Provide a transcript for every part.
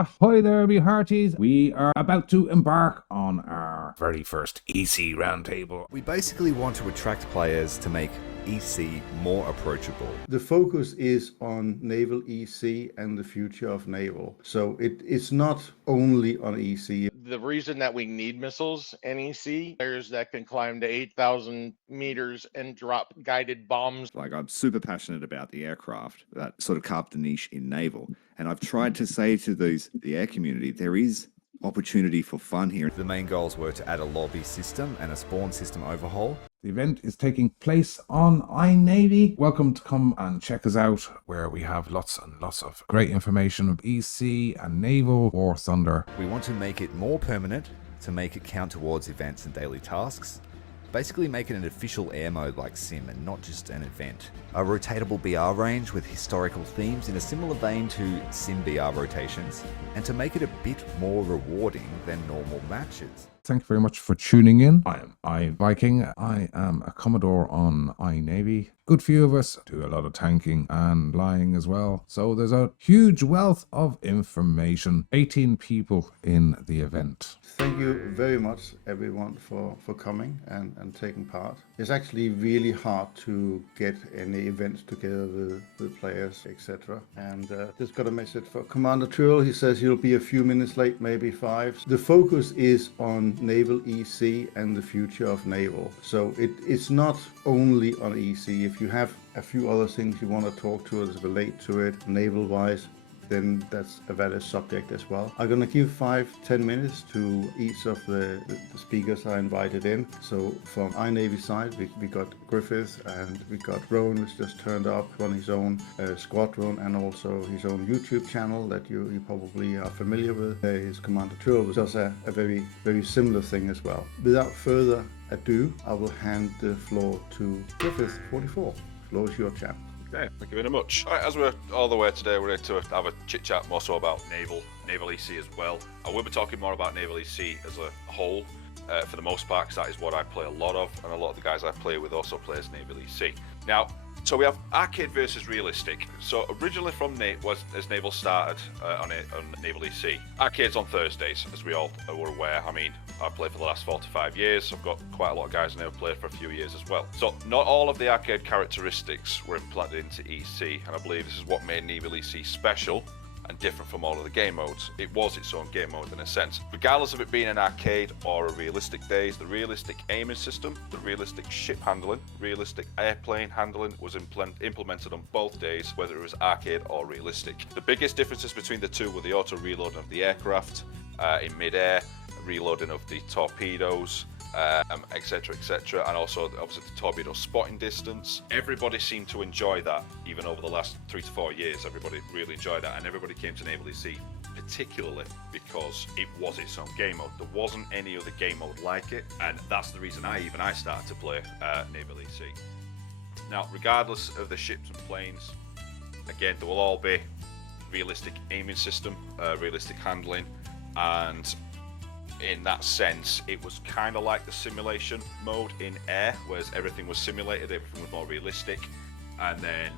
Ahoy there, me hearties. We are about to embark on our very first EC roundtable. We basically want to attract players to make EC more approachable. The focus is on Naval EC and the future of Naval. So it's not only on EC. The reason that we need missiles in EC, there's that can climb to 8,000 meters and drop guided bombs. Like, I'm super passionate about the aircraft that sort of carved the niche in naval. And I've tried to say to the air community, there is opportunity for fun here. The main goals were to add a lobby system and a spawn system overhaul. The event is taking place on iNAVY. Welcome to come and check us out, where we have lots and lots of great information of EC and Naval, Warthunder. We want to make it more permanent, to make it count towards events and daily tasks. Basically make it an official air mode like Sim and not just an event. A rotatable BR range with historical themes in a similar vein to Sim BR rotations, and to make it a bit more rewarding than normal matches. Thank you very much for tuning in. I am iViking. I am a Commodore on iNAVY. Good few of us do a lot of tanking and flying as well. So there's a huge wealth of information. 18 people in the event. Thank you very much, everyone, for coming and taking part. It's actually really hard to get any events together with players, etc. And just got a message for Commander Trill. He says he'll be a few minutes late, maybe 5. The focus is on Naval EC and the future of Naval. So it's not only on EC. If you have a few other things you want to talk to us, relate to it, naval-wise, then that's a valid subject as well. I'm going to give 5-10 minutes to each of the speakers I invited in. So from iNAVY side, we got Griffith, and we got Rowan, who's just turned up on his own squadron, and also his own YouTube channel that you probably are familiar with. His Commander Trill, which does a very, very similar thing as well. Without further ado, I will hand the floor to Griffith 44. Floor is your channel. Okay, thank you very much. All right, as we're all the way today, we're going to have a chit chat more so about Naval EC as well. I will be talking more about Naval EC as a whole for the most part, because that is what I play a lot of, and a lot of the guys I play with also plays Naval EC. Now, so we have arcade versus realistic. So originally from as Naval started on Naval EC, arcades on Thursdays, as we all were aware. I mean, I've played for the last 4 to 5 years. I've got quite a lot of guys who have played for a few years as well. So not all of the arcade characteristics were implanted into EC, and I believe this is what made Naval EC special and different from all of the game modes. It was its own game mode in a sense. Regardless of it being an arcade or a realistic days, the realistic aiming system, the realistic ship handling, realistic airplane handling was implemented on both days, whether it was arcade or realistic. The biggest differences between the two were the auto reloading of the aircraft in mid-air, reloading of the torpedoes, etc, and also obviously the torpedo spotting distance. Everybody seemed to enjoy that. Even over the last 3 to 4 years, everybody really enjoyed that, and everybody came to Naval EC particularly because it was its own game mode. There wasn't any other game mode like it, and that's the reason I started to play Naval EC. Now, regardless of the ships and planes, again, there will all be realistic aiming system, realistic handling, and in that sense, it was kind of like the simulation mode in air, whereas everything was simulated, everything was more realistic. And then,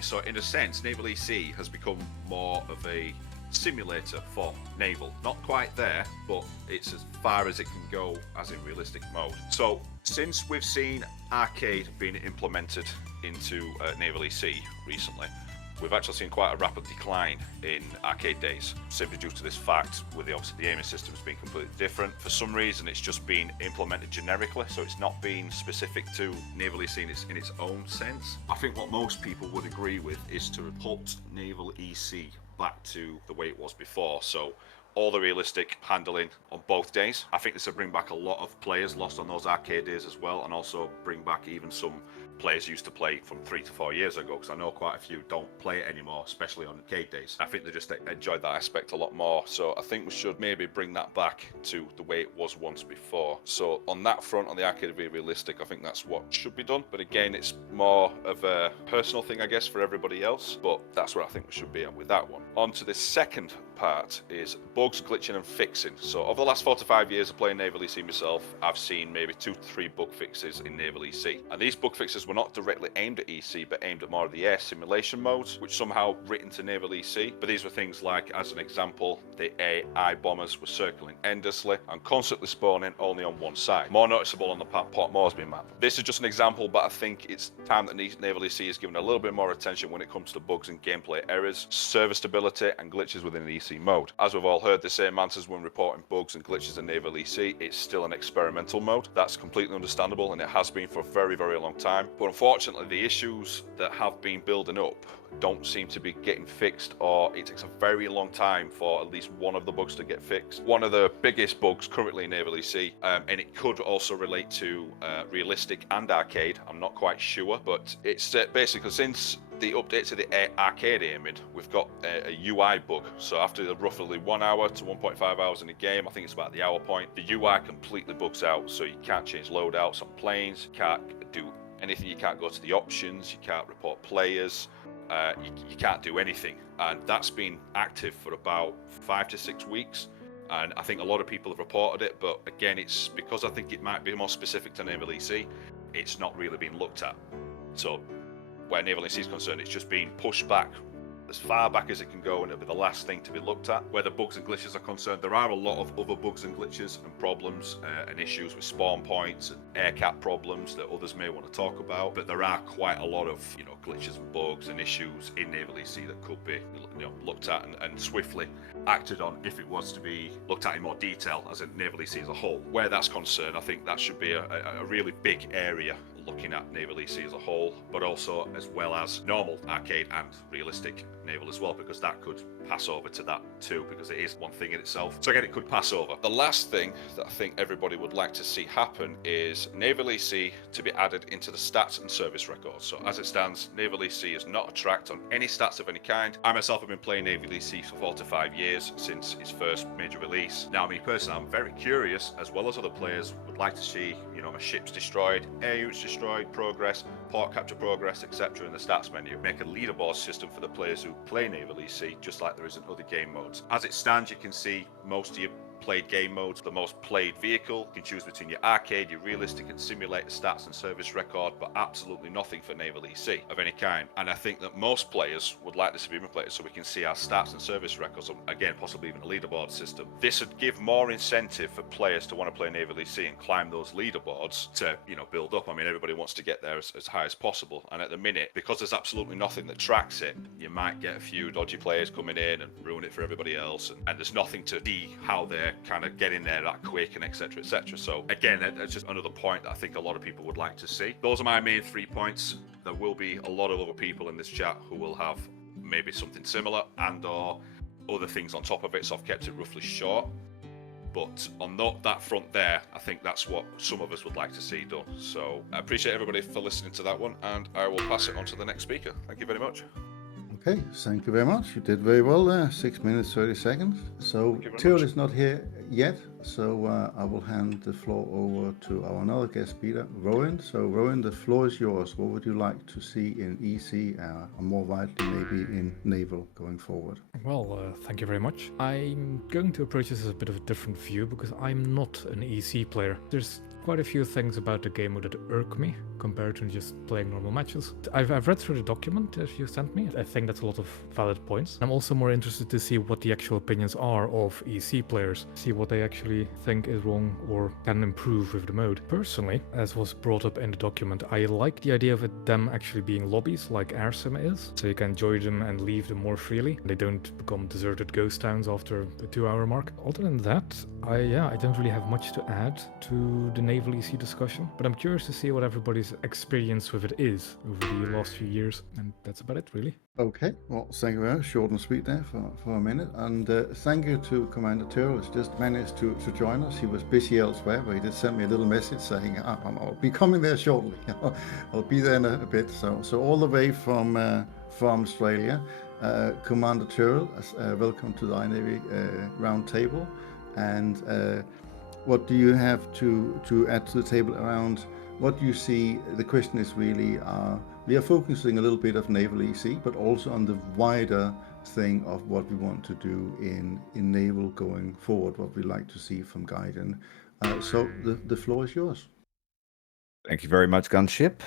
so in a sense, Naval EC has become more of a simulator for naval. Not quite there, but it's as far as it can go as in realistic mode. So since we've seen arcade being implemented into Naval EC recently, we've actually seen quite a rapid decline in arcade days, simply due to this fact, with obviously the aiming systems being completely different. For some reason, it's just been implemented generically, so it's not been specific to Naval EC in its own sense. I think what most people would agree with is to put Naval EC back to the way it was before. So all the realistic handling on both days. I think this will bring back a lot of players lost on those arcade days as well, and also bring back even some players used to play from 3 to 4 years ago, because I know quite a few don't play it anymore, especially on arcade days. I think they just enjoyed that aspect a lot more, so I think we should maybe bring that back to the way it was once before. So on that front, on the arcade being realistic, I think that's what should be done, but again, it's more of a personal thing, I guess, for everybody else, but that's where I think we should be at with that one. On to the second part is bugs, glitching and fixing. So over the last 4 to 5 years of playing Naval EC myself, I've seen maybe 2 to 3 bug fixes in Naval EC. And these bug fixes were not directly aimed at EC, but aimed at more of the air simulation modes, which somehow written to Naval EC. But these were things like, as an example, the AI bombers were circling endlessly and constantly spawning only on one side. More noticeable on the Port Moresby map. This is just an example, but I think it's time that Naval EC is given a little bit more attention when it comes to bugs and gameplay errors, server stability and glitches within the EC mode. As we've all heard the same answers when reporting bugs and glitches in Naval EC, it's still an experimental mode. That's completely understandable and it has been for a very, very long time. But unfortunately, the issues that have been building up don't seem to be getting fixed, or it takes a very long time for at least one of the bugs to get fixed. One of the biggest bugs currently in Naval EC, and it could also relate to realistic and arcade, I'm not quite sure, but it's basically since the update to the arcade aiming, we've got a UI bug. So after roughly 1 hour to 1.5 hours in a game, I think it's about the hour point, the UI completely bugs out. So you can't change loadouts on planes, you can't do anything, you can't go to the options, you can't report players, you can't do anything. And that's been active for about 5 to 6 weeks. And I think a lot of people have reported it, but again, it's because I think it might be more specific to Naval EC, it's not really been looked at. So where Naval EC is concerned, it's just being pushed back as far back as it can go, and it'll be the last thing to be looked at. Where the bugs and glitches are concerned, there are a lot of other bugs and glitches and problems and issues with spawn points and air cap problems that others may want to talk about, but there are quite a lot of glitches and bugs and issues in Naval EC that could be looked at and swiftly acted on if it was to be looked at in more detail as in Naval EC as a whole. Where that's concerned, I think that should be a really big area looking at Naval EC as a whole, but also as well as normal arcade and realistic Naval as well, because that could pass over to that too, because it is one thing in itself. So again, it could pass over. The last thing that I think everybody would like to see happen is Naval EC to be added into the stats and service records. So as it stands, Naval EC is not a tracked on any stats of any kind. I myself have been playing Naval EC for 4 to 5 years since its first major release. Now, me personally, I'm very curious, as well as other players, would like to see, my ships destroyed, air units destroyed, progress, port capture progress, etc. in the stats menu. Make a leaderboard system for the players who play Naval EC, just like there is in other game modes. As it stands, you can see most of your played game modes, the most played vehicle. You can choose between your arcade, your realistic and simulator stats and service record, but absolutely nothing for Naval EC of any kind. And I think that most players would like this to be implemented so we can see our stats and service records, again, possibly even a leaderboard system. This would give more incentive for players to want to play Naval EC and climb those leaderboards to, build up. I mean, everybody wants to get there as high as possible. And at the minute, because there's absolutely nothing that tracks it, you might get a few dodgy players coming in and ruin it for everybody else. And there's nothing to see how they're kind of getting there that quick and etc. etc. So again, that's just another point that I think a lot of people would like to see. Those are my main 3 points. There will be a lot of other people in this chat who will have maybe something similar and or other things on top of it, so I've kept it roughly short. But on that front there, I think that's what some of us would like to see done. So I appreciate everybody for listening to that one, and I will pass it on to the next speaker. Thank you very much. Okay, thank you very much. You did very well there, 6 minutes, 30 seconds. So Tyrell is not here yet, so I will hand the floor over to our another guest speaker, Rowan. So Rowan, the floor is yours. What would you like to see in EC, or more widely maybe in Naval going forward? Well, thank you very much. I'm going to approach this as a bit of a different view because I'm not an EC player. There's quite a few things about the game that irk me compared to just playing normal matches. I've read through the document that you sent me. I think that's a lot of valid points. I'm also more interested to see what the actual opinions are of EC players, see what they actually think is wrong or can improve with the mode. Personally, as was brought up in the document, I like the idea of them actually being lobbies like AirSim is, so you can join them and leave them more freely. They don't become deserted ghost towns after the 2-hour mark. Other than that, I don't really have much to add to the Naval EC discussion, but I'm curious to see what everybody's experience with it is over the last few years, and that's about it really. Okay, well, thank you very much. Short and sweet there for a minute. And thank you to Commander Tyrell, who's just managed to join us. He was busy elsewhere, but he did send me a little message saying, I'll be coming there shortly. I'll be there in a bit. So all the way from Australia, Commander Tyrell, welcome to the iNAVY Roundtable. And what do you have to add to the table around what you see? The question is really, we are focusing a little bit of Naval EC, but also on the wider thing of what we want to do in Naval going forward, what we like to see from Gaiden. So the floor is yours. Thank you very much, Gunship.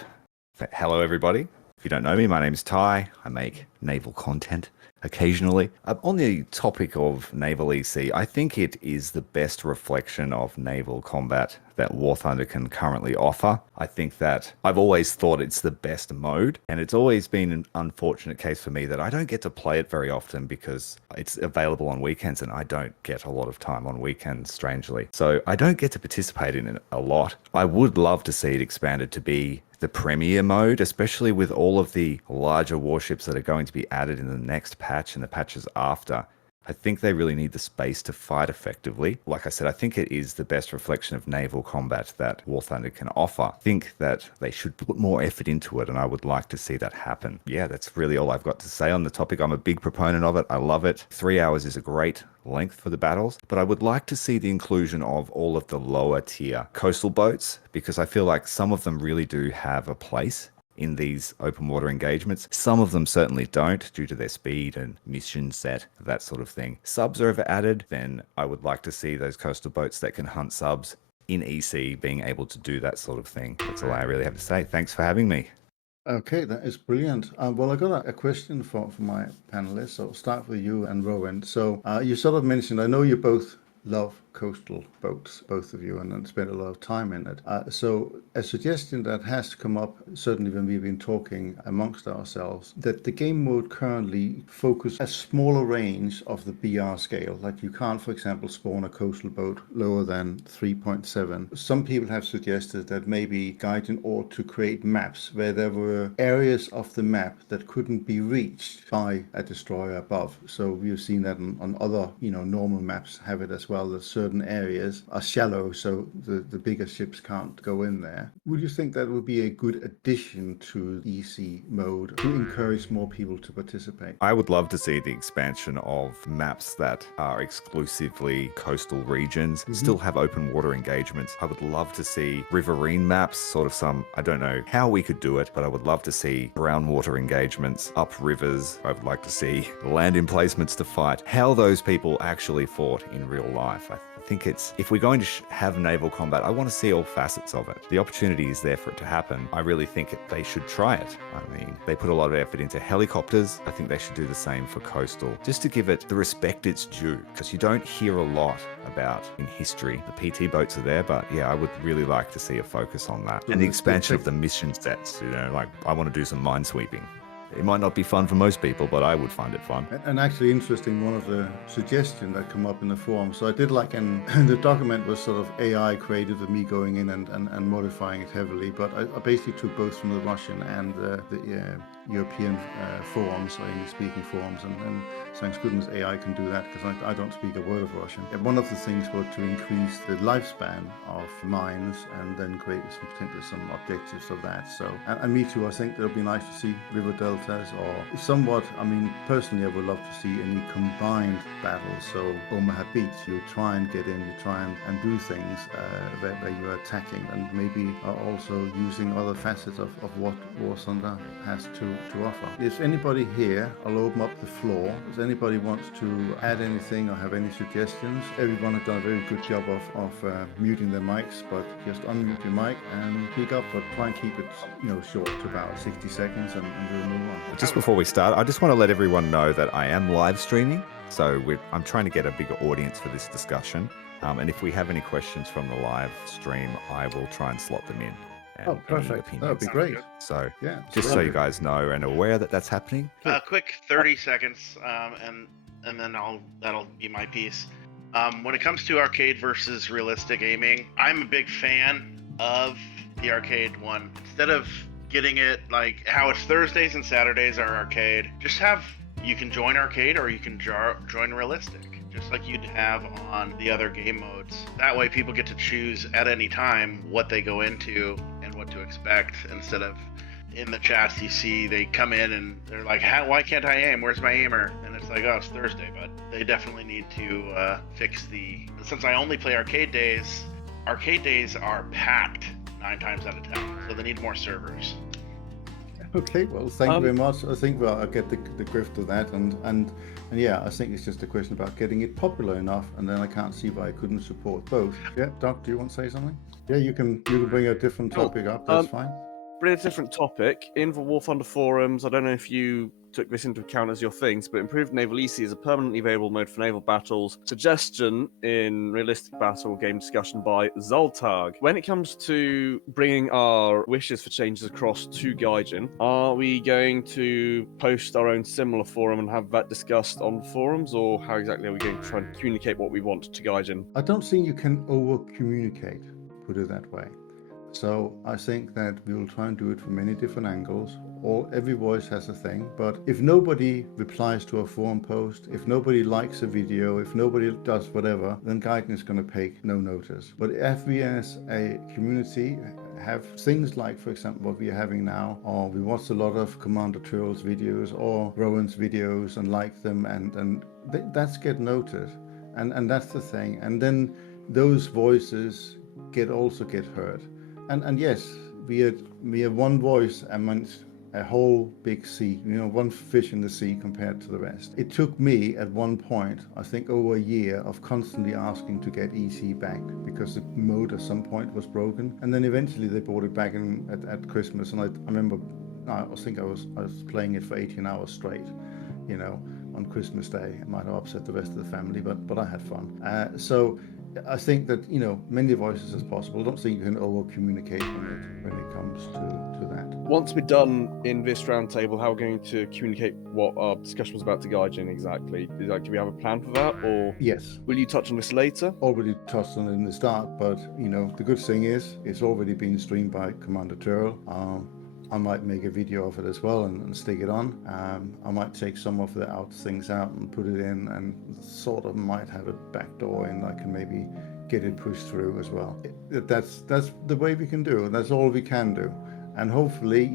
Hello, everybody. If you don't know me, my name's Ty. I make naval content occasionally. On the topic of Naval EC, I think it is the best reflection of naval combat that Warthunder can currently offer. I think that I've always thought it's the best mode, and it's always been an unfortunate case for me that I don't get to play it very often because it's available on weekends, and I don't get a lot of time on weekends, strangely. So I don't get to participate in it a lot. I would love to see it expanded to be the premier mode, especially with all of the larger warships that are going to be added in the next patch and the patches after. I think they really need the space to fight effectively. Like I said, I think it is the best reflection of naval combat that Warthunder can offer. I think that they should put more effort into it, and I would like to see that happen. Yeah, that's really all I've got to say on the topic. I'm a big proponent of it. I love it. 3 hours is a great length for the battles, but I would like to see the inclusion of all of the lower tier coastal boats, because I feel like some of them really do have a place in these open water engagements. Some of them certainly don't, due to their speed and mission set, that sort of thing. Subs are ever added, then I would like to see those coastal boats that can hunt subs in EC being able to do that sort of thing. That's all I really have to say. Thanks for having me. Okay, that is brilliant. Well, I got a question for my panelists. So I'll start with you and Rowan. So you sort of mentioned, I know you both love coastal boats, both of you, and spend a lot of time in it. So a suggestion that has come up, certainly when we've been talking amongst ourselves, that the game mode currently focus a smaller range of the BR scale. Like you can't, for example, spawn a coastal boat lower than 3.7. Some people have suggested that maybe Gaiden ought to create maps where there were areas of the map that couldn't be reached by a destroyer above. So we've seen that on other, normal maps have it as well, that certain areas are shallow, so the bigger ships can't go in there. Would you think that would be a good addition to EC mode to encourage more people to participate? I would love to see the expansion of maps that are exclusively coastal regions, still have open water engagements. I would love to see riverine maps, sort of some, I don't know how we could do it, but I would love to see brown water engagements up rivers. I would like to see land emplacements to fight, how those people actually fought in real life. I think it's, if we're going to have naval combat, I want to see all facets of it. The opportunity is there for it to happen. I really think they should try it. I mean, they put a lot of effort into helicopters. I think they should do the same for coastal, just to give it the respect it's due, because you don't hear a lot about in history. The PT boats are there, but yeah, I would really like to see a focus on that. And the expansion of the mission sets, like I want to do some minesweeping. It might not be fun for most people, but I would find it fun. And actually interesting, one of the suggestions that come up in the forum. So I did the document was sort of AI created with me going in and modifying it heavily, but I basically took both from the Russian and the European forums, or English-speaking forums, and thanks goodness AI can do that, because I don't speak a word of Russian. And one of the things was to increase the lifespan of mines and then create some objectives of that. So, and me too, I think it'll be nice to see river deltas, or somewhat, personally I would love to see any combined battles. So Omaha Beach, you try and get in, you try and do things where you're attacking, and maybe are also using other facets of what Warthunder has to offer. Is anybody here? I'll open up the floor. Does anybody want to add anything or have any suggestions? Everyone has done a very good job of muting their mics, but just unmute your mic and speak up, but try and keep it short to about 60 seconds and we'll move on. Just before we start, I just want to let everyone know that I am live streaming, so I'm trying to get a bigger audience for this discussion. And if we have any questions from the live stream, I will try and slot them in. Oh, perfect. That would be great. So, yeah, just so you guys know and aware that that's happening. Quick 30 seconds, and then that'll be my piece. When it comes to arcade versus realistic aiming, I'm a big fan of the arcade one. Instead of getting it like how it's Thursdays and Saturdays are arcade, you can join arcade or you can join realistic, just like you'd have on the other game modes. That way people get to choose at any time what they go into and what to expect, instead of in the chats you see they come in and they're like, why can't I aim? Where's my aimer? And it's like, oh, it's Thursday. But they definitely need to fix since I only play arcade days are packed 9 times out of 10. So they need more servers. Okay, well, thank you very much. I think I get the drift of that, and yeah, I think it's just a question about getting it popular enough, and then I can't see why I couldn't support both. Yeah, Doc, do you want to say something? Yeah, you can bring a different topic up. That's fine. Bring a different topic. In the Warthunder forums, I don't know if you took this into account as your things, but improved Naval EC is a permanently available mode for naval battles. Suggestion in realistic battle game discussion by Zoltag. When it comes to bringing our wishes for changes across to Gaijin, are we going to post our own similar forum and have that discussed on forums, or how exactly are we going to try and communicate what we want to Gaijin? I don't think you can over-communicate, put it that way. So I think that we will try and do it from many different angles. Every voice has a thing, but if nobody replies to a forum post, if nobody likes a video, if nobody does whatever, then Gaijin is going to take no notice. But if we as a community have things like, for example, what we are having now, or we watch a lot of Commander Turl's videos or Rowan's videos and like them, and that's get noticed. And that's the thing. And then those voices also get heard. And yes, we are one voice amongst a whole big sea, one fish in the sea compared to the rest. It took me at one point, I think over a year, of constantly asking to get EC back because the mode at some point was broken. And then eventually they brought it back in at Christmas. And I remember, I think I was playing it for 18 hours straight, on Christmas Day. It might have upset the rest of the family, but I had fun. So I think that, many voices as possible. I don't think you can over-communicate when it comes to that. Once we're done in this roundtable, how are we going to communicate what our discussion was about to Gaijin exactly? Do we have a plan for that, or yes, will you touch on this later? Already touched on it in the start, but the good thing is it's already been streamed by Commander Turl. I might make a video of it as well and stick it on. I might take some of the things out and put it in, and sort of might have a backdoor in. I can maybe get it pushed through as well. That's the way we can do it. That's all we can do. And hopefully,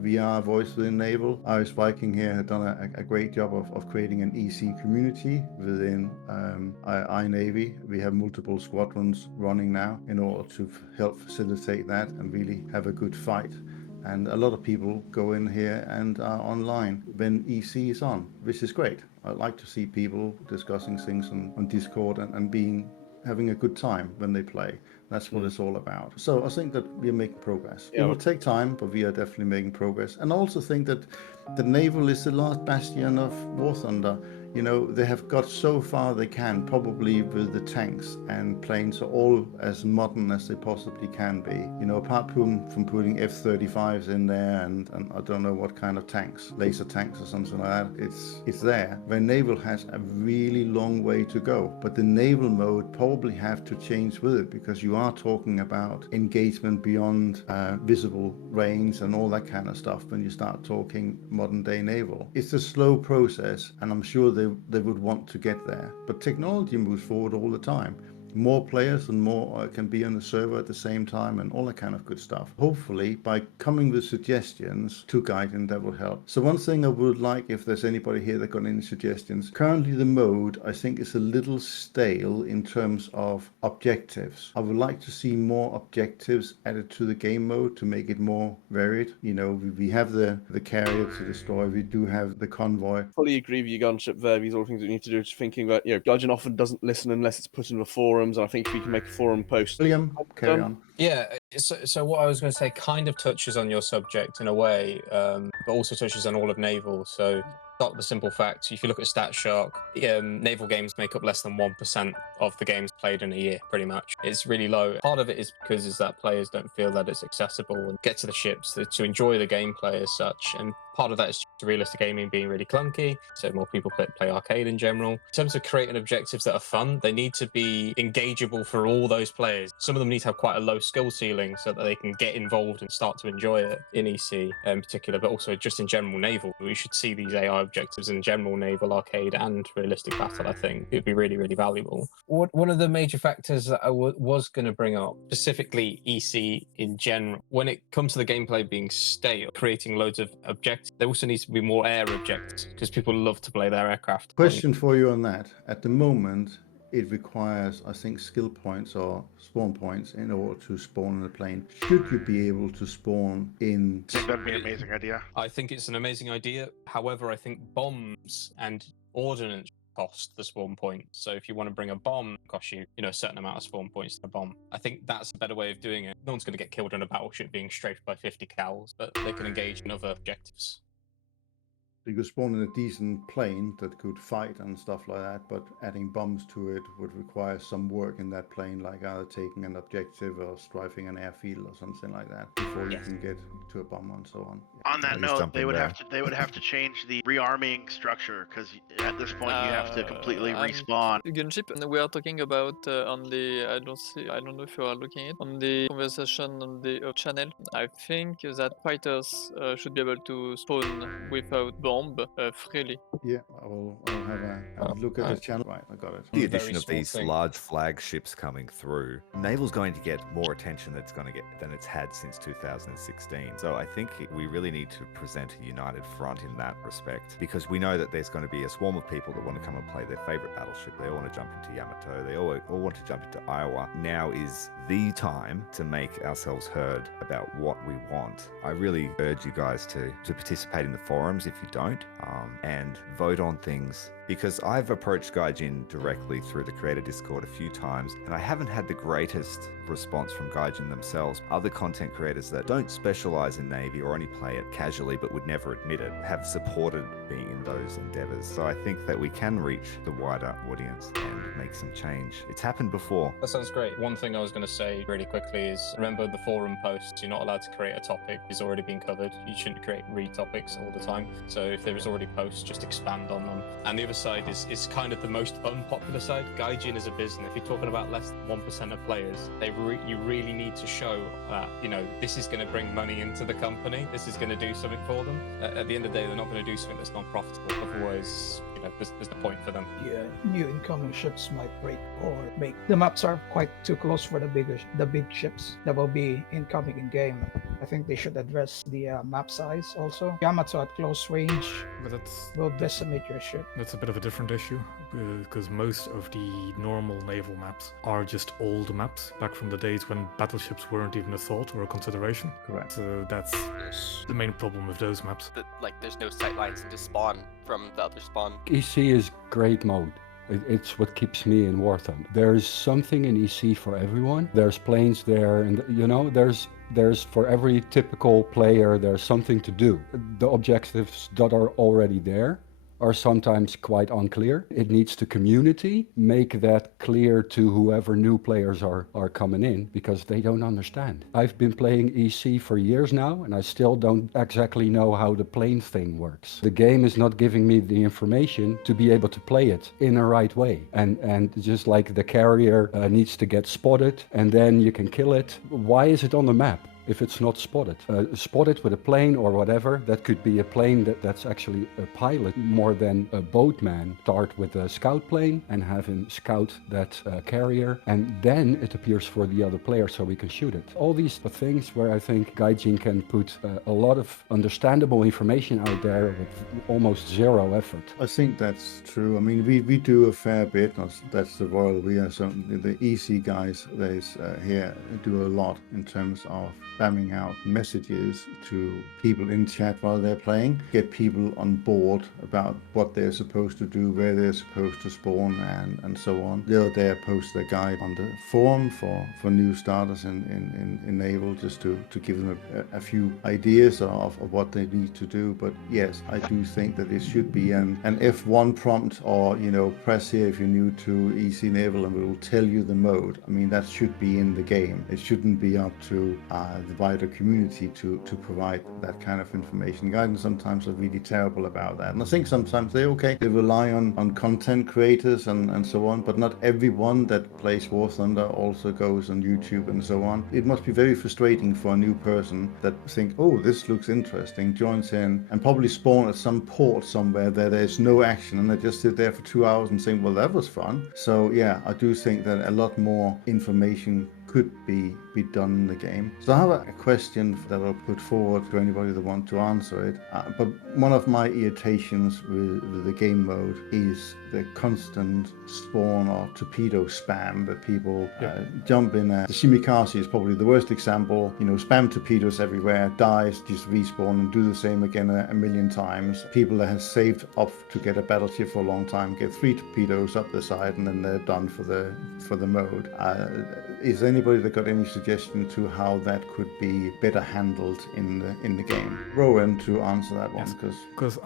we are a voice within Naval. Irish Viking here had done a great job of creating an EC community within iNAVY. We have multiple squadrons running now in order to help facilitate that and really have a good fight. And a lot of people go in here and are online when EC is on, which is great. I like to see people discussing things on Discord and having a good time when they play. That's what it's all about. So I think that we are making progress. It will take time, but we are definitely making progress. And I also think that the Naval is the last bastion of Warthunder. They have got so far they can, probably with the tanks and planes are all as modern as they possibly can be. Apart from putting F-35s in there and I don't know what kind of tanks, laser tanks or something like that, it's there. Where Naval has a really long way to go. But the Naval mode probably have to change with it, because you are talking about engagement beyond visible range and all that kind of stuff when you start talking modern day Naval. It's a slow process, and I'm sure they would want to get there. But technology moves forward all the time. More players and more can be on the server at the same time and all that kind of good stuff. Hopefully, by coming with suggestions to Gaijin, that will help. So one thing I would like, if there's anybody here that got any suggestions, currently the mode, I think, is a little stale in terms of objectives. I would like to see more objectives added to the game mode to make it more varied. We have the carrier to destroy. We do have the convoy. Fully agree with you, Gunship there. These are all things we need to do. Just thinking that, Gaijin often doesn't listen unless it's put in the forum. And I think if we can make a forum post. William, carry on. Yeah, so what I was going to say kind of touches on your subject in a way, but also touches on all of Naval. So start with the simple facts. If you look at StatShark, Naval games make up less than 1% of the games played in a year, pretty much. It's really low. Part of it is because that players don't feel that it's accessible and get to the ships to enjoy the gameplay as such. And part of that is just realistic gaming being really clunky, so more people play arcade in general. In terms of creating objectives that are fun, they need to be engageable for all those players. Some of them need to have quite a low skill ceiling so that they can get involved and start to enjoy it in EC in particular, but also just in general Naval. We should see these AI objectives in general Naval, arcade and realistic battle. I think it'd be really, really valuable. One of the major factors that I was going to bring up, specifically EC in general, when it comes to the gameplay being stale, creating loads of objectives, there also needs to be more air objectives because people love to play their aircraft. Question for you on that. At the moment, it requires, I think, skill points or spawn points in order to spawn in a plane. Should you be able to spawn in... I think that'd be an amazing idea. I think it's an amazing idea. However, I think bombs and ordnance cost the spawn point. So if you want to bring a bomb, it costs you, a certain amount of spawn points to a bomb. I think that's a better way of doing it. No one's going to get killed in a battleship being strafed by 50 cows, but they can engage in other objectives. You could spawn in a decent plane that could fight and stuff like that, but adding bombs to it would require some work in that plane, like either taking an objective or strafing an airfield or something like that before you can get to a bomb and so on. On that Just note, jump they in would there. have to change the rearming structure, because at this point you have to completely respawn. Gunship, and we are talking about on the I don't know if you are looking at on the conversation on the channel. I think that fighters should be able to spawn without bomb freely. Yeah, I'll have a look at the channel. Right, I got it. The addition of these large flagships coming through, Naval's going to get more attention than it's had since 2016. So I think we really need to present a united front in that respect, because we know that there's going to be a swarm of people that want to come and play their favorite battleship. They all want to jump into Yamato. They all want to jump into Iowa. Now is the time to make ourselves heard about what we want. I really urge you guys to participate in the forums if you don't, and vote on things, because I've approached Gaijin directly through the creator Discord a few times, and I haven't had the greatest response from Gaijin themselves. Other content creators that don't specialize in Navy or only play it casually but would never admit it have supported me in those endeavors. So I think that we can reach the wider audience and make some change. It's happened before. That sounds great. One thing I was going to say really quickly is, remember the forum posts, you're not allowed to create a topic. It's already been covered. You shouldn't create topics all the time. So if there is already posts, just expand on them. And the other side is kind of the most unpopular side. Gaijin as a business, if you're talking about less than 1% of players, you really need to show that, this is going to bring money into the company. This is going to do something for them. At the end of the day, they're not going to do something that's non-profitable. Otherwise, there's no point for them. New incoming ships might break or make. The maps are quite too close for the big ships that will be incoming in game. I think they should address the map size also. Yamato at close range will decimate your ship. That's a bit of a different issue, because most of the normal naval maps are just old maps back from the days when battleships weren't even a thought or a consideration. Correct. So that's the main problem with those maps. There's no sight lines to spawn from the other spawn. EC is great mode. It's what keeps me in Warthunder. There's something in EC for everyone. There's planes there, and there's for every typical player, there's something to do. The objectives that are already there are sometimes quite unclear. It needs the community make that clear to whoever new players are coming in, because they don't understand. I've been playing EC for years now, and I still don't exactly know how the plane thing works. The game is not giving me the information to be able to play it in a right way. And just like the carrier needs to get spotted and then you can kill it, why is it on the map if it's not spotted? Spotted with a plane or whatever. That could be a plane that's actually a pilot more than a boatman. Start with a scout plane and have him scout that carrier, and then it appears for the other player so we can shoot it. All these things where I think Gaijin can put a lot of understandable information out there with almost zero effort. I think that's true. I mean, we do a fair bit. That's the Royal. We are the EC guys. Here do a lot in terms of spamming out messages to people in chat while they're playing, get people on board about what they're supposed to do, where they're supposed to spawn, and so on. The other day I posted a guide on the forum for new starters in Naval, just to give them a few ideas of what they need to do. But yes, I do think that it should be an F1 prompt, or press here if you're new to EC Naval and we will tell you the mode. I mean, that should be in the game. It shouldn't be up to the wider community to provide that kind of information. Guidance sometimes are really terrible about that, and I think sometimes they rely on content creators and so on, but not everyone that plays Warthunder also goes on YouTube and so on. It must be very frustrating for a new person that think, oh, this looks interesting, joins in, and probably spawn at some port somewhere that there's no action, and they just sit there for 2 hours and think, well, that was fun. So yeah, I do think that a lot more information could be done in the game. So I have a question that I'll put forward to anybody that wants to answer it. But one of my irritations with the game mode is the constant spawn or torpedo spam that people jump in. The Shimikaze is probably the worst example. You know, spam torpedoes everywhere, dies, just respawn and do the same again a million times. People that have saved up to get a battleship for a long time get 3 torpedoes up the side and then they're done for the mode. Is anybody that got any suggestion to how that could be better handled in the game? Rowan, to answer that one, because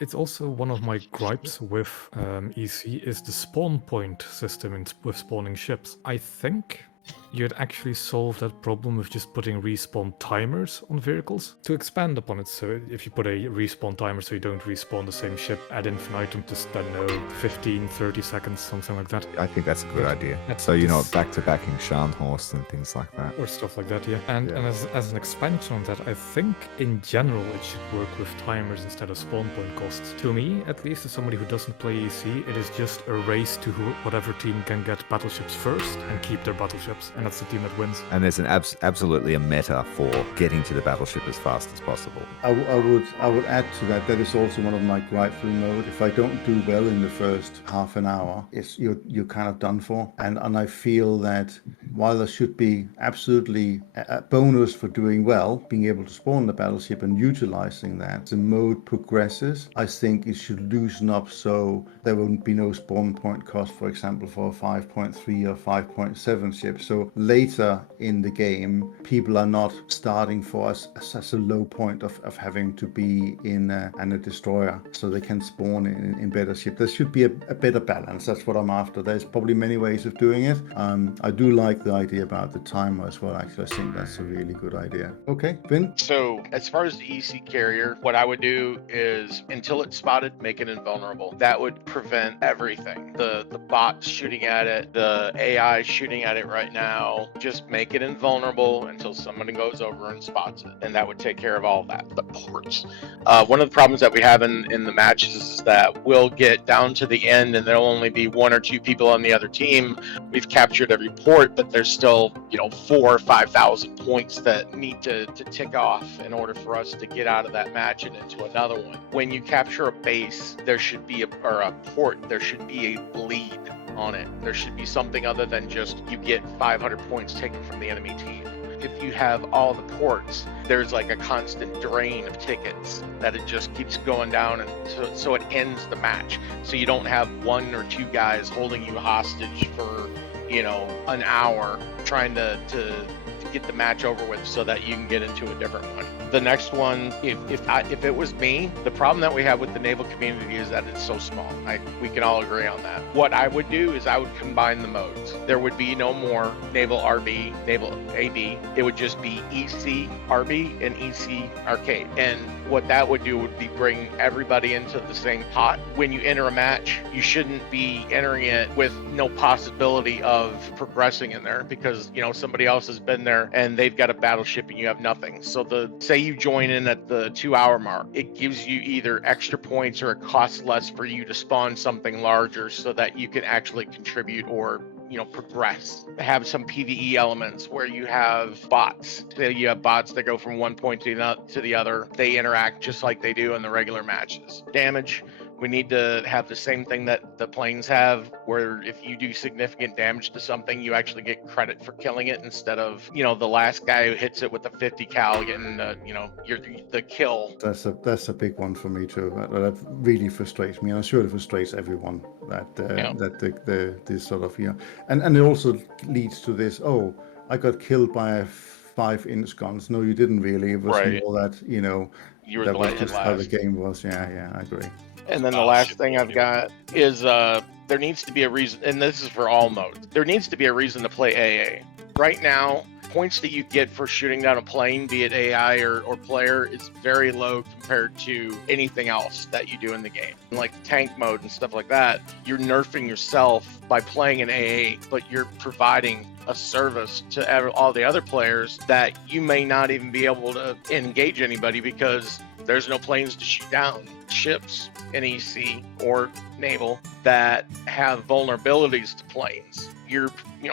it's also one of my gripes with EC is the spawn point system with spawning ships. I think you'd actually solve that problem with just putting respawn timers on vehicles to expand upon it. So if you put a respawn timer so you don't respawn the same ship ad infinitum, just, I don't know, 15, 30 seconds, something like that. I think that's a good idea. So you're not back-to-backing Scharnhorst and things like that. Or stuff like that, yeah. And as an expansion on that, I think in general it should work with timers instead of spawn point costs. To me, at least as somebody who doesn't play EC, it is just a race to whatever team can get battleships first and keep their battleships. And that's the team that wins. And there's an absolutely a meta for getting to the battleship as fast as possible. I would add to that. That is also one of my gripes with mode. If I don't do well in the first half an hour, you're kind of done for. And I feel that while there should be absolutely a bonus for doing well, being able to spawn the battleship and utilizing that, the mode progresses. I think it should loosen up so there won't be no spawn point cost, for example, for a 5.3 or 5.7 ship. So later in the game, people are not starting for us as a low point of having to be in a destroyer, so they can spawn in better ship. There should be a better balance. That's what I'm after. There's probably many ways of doing it. I do like the idea about the timer as well. Actually, I think that's a really good idea. Okay, Vin? So as far as the EC carrier, what I would do is until it's spotted, make it invulnerable. That would prevent everything. The bots shooting at it, the AI shooting at it right now, just make it invulnerable until somebody goes over and spots it. And that would take care of all that. The ports. One of the problems that we have in the matches is that we'll get down to the end and there'll only be 1 or 2 people on the other team. We've captured every port, but there's still, 4,000 or 5,000 points that need to tick off in order for us to get out of that match and into another one. When you capture a base, there should be a port, there should be a bleed on it. There should be something other than just you get 500 points taken from the enemy team. If you have all the ports, there's like a constant drain of tickets that it just keeps going down, and so it ends the match. So you don't have 1 or 2 guys holding you hostage for an hour trying to get the match over with so that you can get into a different one. The next one, if it was me, the problem that we have with the naval community is that it's so small. We can all agree on that. What I would do is I would combine the modes. There would be no more Naval RB, Naval AB. It would just be EC RB and EC Arcade. And what that would do would be bring everybody into the same pot. When you enter a match, you shouldn't be entering it with no possibility of progressing in there because, somebody else has been there and they've got a battleship and you have nothing. So say you join in at the 2-hour mark, it gives you either extra points or it costs less for you to spawn something larger so that you can actually contribute or progress. Have some PvE elements where you have bots. Say you have bots that go from one point to the other. They interact just like they do in the regular matches. Damage. We need to have the same thing that the planes have, where if you do significant damage to something, you actually get credit for killing it instead of, the last guy who hits it with a 50 cal getting, you're the kill. That's a big one for me too. That really frustrates me, and I'm sure it frustrates everyone. That this sort of and it also leads to this. Oh, I got killed by a 5-inch guns. No, you didn't really. It was more that you were that the was last. just how the game was. Yeah, I agree. And then the last thing I've got is there needs to be a reason, and this is for all modes. There needs to be a reason to play AA. Right now, points that you get for shooting down a plane, be it AI or player, is very low compared to anything else that you do in the game. Like tank mode and stuff like that, you're nerfing yourself by playing an AA, but you're providing a service to all the other players that you may not even be able to engage anybody because There's no planes to shoot down. Ships in EC or Naval that have vulnerabilities to planes. You're,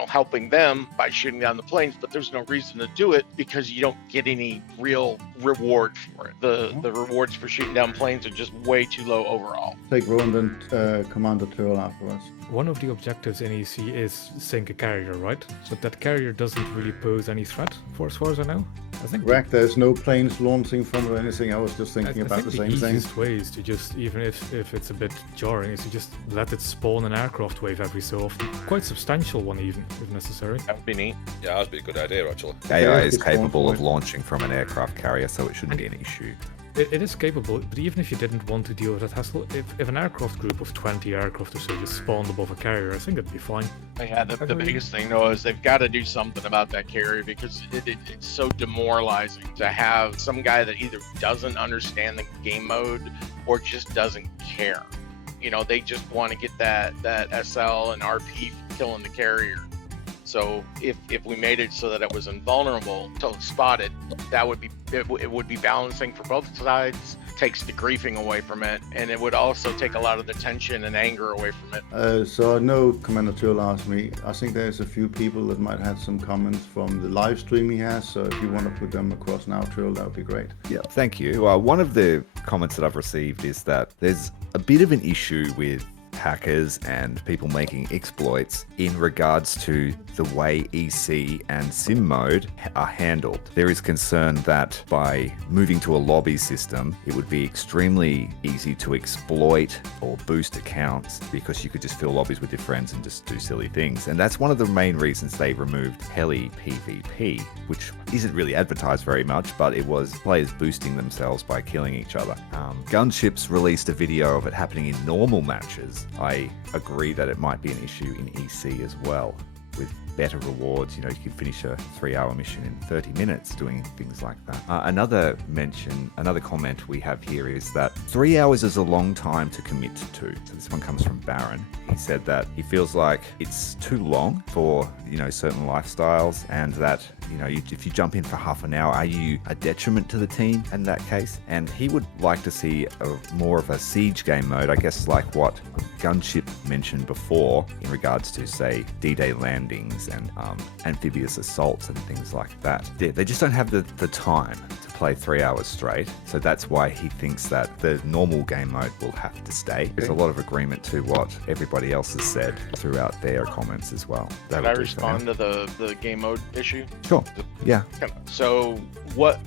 helping them by shooting down the planes, but there's no reason to do it because you don't get any real reward for it. The rewards for shooting down planes are just way too low overall. Take Roland and Commander Turl afterwards. One of the objectives in EC is sink a carrier, right? But that carrier doesn't really pose any threat, for as far as I know. I think correct. There's no planes launching from it or anything. I was just thinking about the same thing. The easiest way is to just, even if it's a bit jarring, is to just let it spawn an aircraft wave every so often. Quite substantial one even, if necessary. That would be neat. Yeah, that would be a good idea, actually. AI is capable of launching from an aircraft carrier, so it shouldn't be an issue. It is capable, but even if you didn't want to deal with that hassle, if an aircraft group of 20 aircraft or so just spawned above a carrier, I think it'd be fine. Yeah, the biggest thing though is they've got to do something about that carrier because it's so demoralizing to have some guy that either doesn't understand the game mode or just doesn't care. They just want to get that SL and RP killing the carrier. So if we made it so that it was invulnerable until it's spotted, it would be balancing for both sides, takes the griefing away from it, and it would also take a lot of the tension and anger away from it. So I know Commander Turl asked me, I think there's a few people that might have some comments from the live stream he has, so if you want to put them across now, Turl, that would be great. Yeah, thank you. One of the comments that I've received is that there's a bit of an issue with hackers and people making exploits in regards to the way EC and sim mode are handled. There is concern that by moving to a lobby system, it would be extremely easy to exploit or boost accounts because you could just fill lobbies with your friends and just do silly things. And that's one of the main reasons they removed heli PvP, which isn't really advertised very much, but it was players boosting themselves by killing each other. Gunships released a video of it happening in normal matches. I agree that it might be an issue in EC as well, with better rewards. You can finish a 3-hour mission in 30 minutes doing things like that. Another comment we have here is that 3 hours is a long time to commit to. So this one comes from Baron. He said that he feels like it's too long for, certain lifestyles, and that, if you jump in for half an hour, are you a detriment to the team in that case? And he would like to see more of a siege game mode, I guess, like what Gunship mentioned before in regards to, say, D-Day landings and amphibious assaults and things like that. They just don't have the time to play 3 hours straight, so that's why he thinks that the normal game mode will have to stay. There's a lot of agreement to what everybody else has said throughout their comments as well. Can I respond to the game mode issue? Sure. Yeah. So what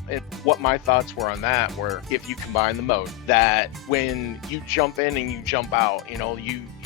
my thoughts were on that were, if you combine the mode, that when you jump in and you jump out,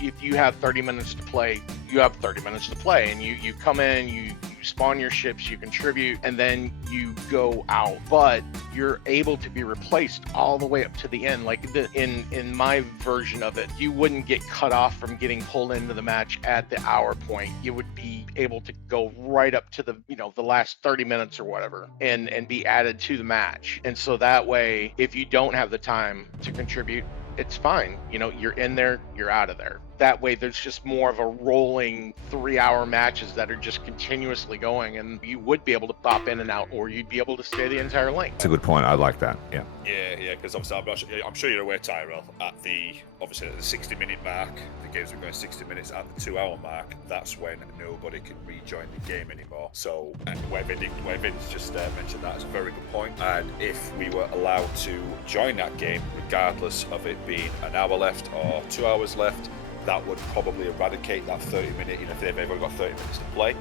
if you have 30 minutes to play, you have 30 minutes to play, and you come in, you spawn your ships, you contribute, and then you go out. But you're able to be replaced all the way up to the end. Like in my version of it, you wouldn't get cut off from getting pulled into the match at the hour point. You would be able to go right up to the the last 30 minutes or whatever, and be added to the match. And so that way, if you don't have the time to contribute, it's fine. You're in there, you're out of there. That way, there's just more of a rolling 3-hour matches that are just continuously going, and you would be able to pop in and out, or you'd be able to stay the entire length. It's a good point. I like that. Yeah. Yeah, because obviously, I'm sure you're aware, Tyrell, at the 60-minute mark, the games are going 60 minutes. At the 2-hour mark, that's when nobody can rejoin the game anymore. So, where Vince just mentioned that is a very good point. And if we were allowed to join that game, regardless of it being an hour left or 2 hours left, that would probably eradicate that 30-minute. If they've ever got 30 minutes to play,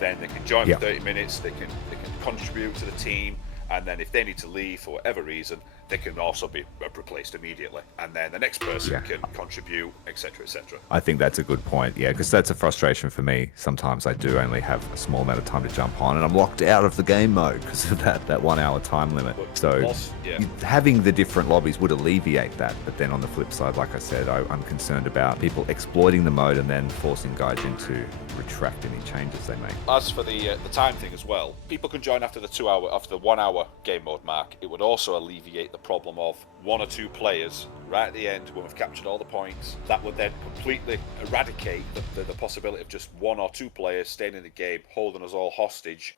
then they can join for 30 minutes. They can contribute to the team, and then if they need to leave for whatever reason, they can also be replaced immediately, and then the next person can contribute, etc., etc. I think that's a good point, because that's a frustration for me. Sometimes I do only have a small amount of time to jump on, and I'm locked out of the game mode because of that 1 hour time limit. So having the different lobbies would alleviate that, but then on the flip side, like I said, I'm concerned about people exploiting the mode and then forcing Gaijin to retract any changes they make. As for the time thing as well, people can join after the 1 hour game mode mark. It would also alleviate the problem of 1 or 2 players right at the end when we've captured all the points, that would then completely eradicate the possibility of just one or two players staying in the game, holding us all hostage,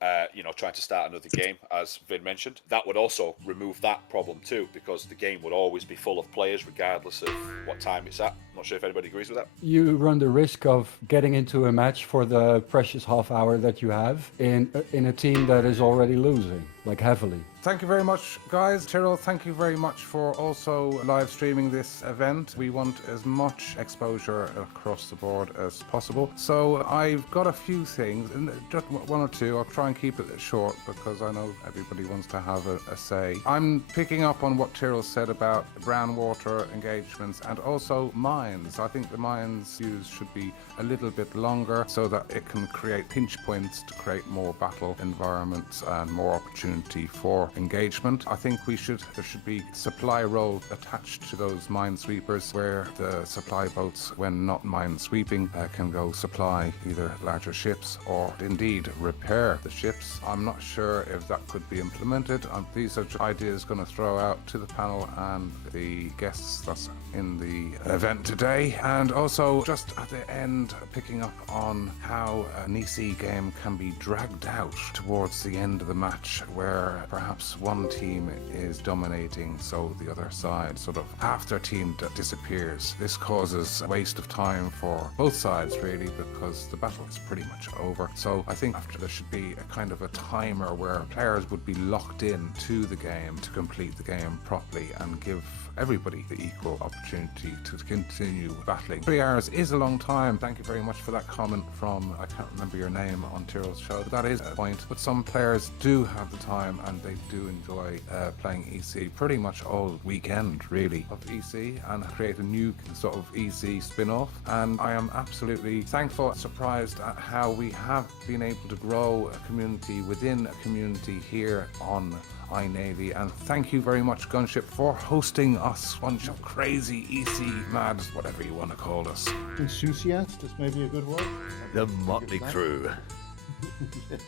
trying to start another game, as Vin mentioned. That would also remove that problem too, because the game would always be full of players regardless of what time it's at. I'm not sure if anybody agrees with that. You run the risk of getting into a match for the precious half hour that you have in a team that is already losing, like heavily. Thank you very much, guys. Tyrrell, thank you very much for also live streaming this event. We want as much exposure across the board as possible. So I've got a few things, and just one or two. I'll try and keep it short because I know everybody wants to have a say. I'm picking up on what Tyrrell said about brown water engagements and also mines. I think the mines used should be a little bit longer so that it can create pinch points to create more battle environments and more opportunity for engagement. I think there should be supply roles attached to those minesweepers where the supply boats, when not minesweeping, can go supply either larger ships or indeed repair the ships. I'm not sure if that could be implemented. These are just ideas going to throw out to the panel and the guests that's in the event today. And also just at the end, picking up on how an EC game can be dragged out towards the end of the match where perhaps one team is dominating, so the other side, sort of half their team disappears. This causes a waste of time for both sides, really, because the battle is pretty much over. So I think after there should be a kind of a timer where players would be locked in to the game to complete the game properly and give everybody the equal opportunity to continue battling. 3 hours is a long time. Thank you very much for that comment from, I can't remember your name on Tyrrell's show. That is a point, but some players do have the time and they do enjoy playing EC pretty much all weekend, really, of EC, and create a new sort of EC spin-off. And I am absolutely thankful, surprised at how we have been able to grow a community within a community here on iNAVY, and thank you very much, Gunship, for hosting us, bunch of crazy EC mads, whatever you want to call us. Enthusiast is maybe a good word. The motley crew.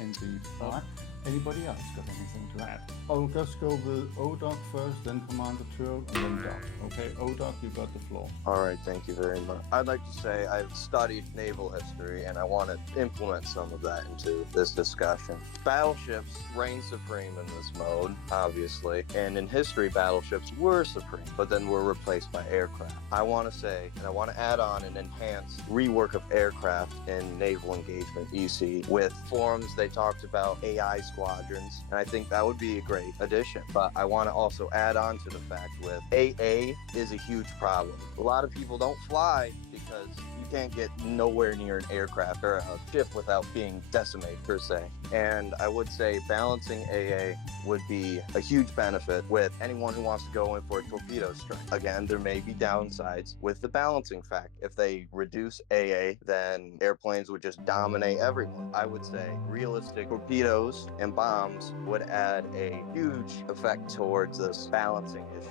Indeed. All right. Anybody else got anything to add? I'll just go with ODoc first, then Commander Tyrrell, and then Doc. Okay, ODoc, you got the floor. All right, thank you very much. I'd like to say I've studied naval history, and I want to implement some of that into this discussion. Battleships reign supreme in this mode, obviously, and in history, battleships were supreme, but then were replaced by aircraft. I want to say, and I want to add on an enhanced rework of aircraft in naval engagement EC. With forums, they talked about AI squadrons, and I think that would be a great addition. But I want to also add on to the fact with AA is a huge problem. A lot of people don't fly because you can't get nowhere near an aircraft or a ship without being decimated, per se. And I would say balancing AA would be a huge benefit with anyone who wants to go in for a torpedo strike. Again, there may be downsides with the balancing fact. If they reduce AA, then airplanes would just dominate everyone. I would say realistic torpedoes and bombs would add a huge effect towards this balancing issue.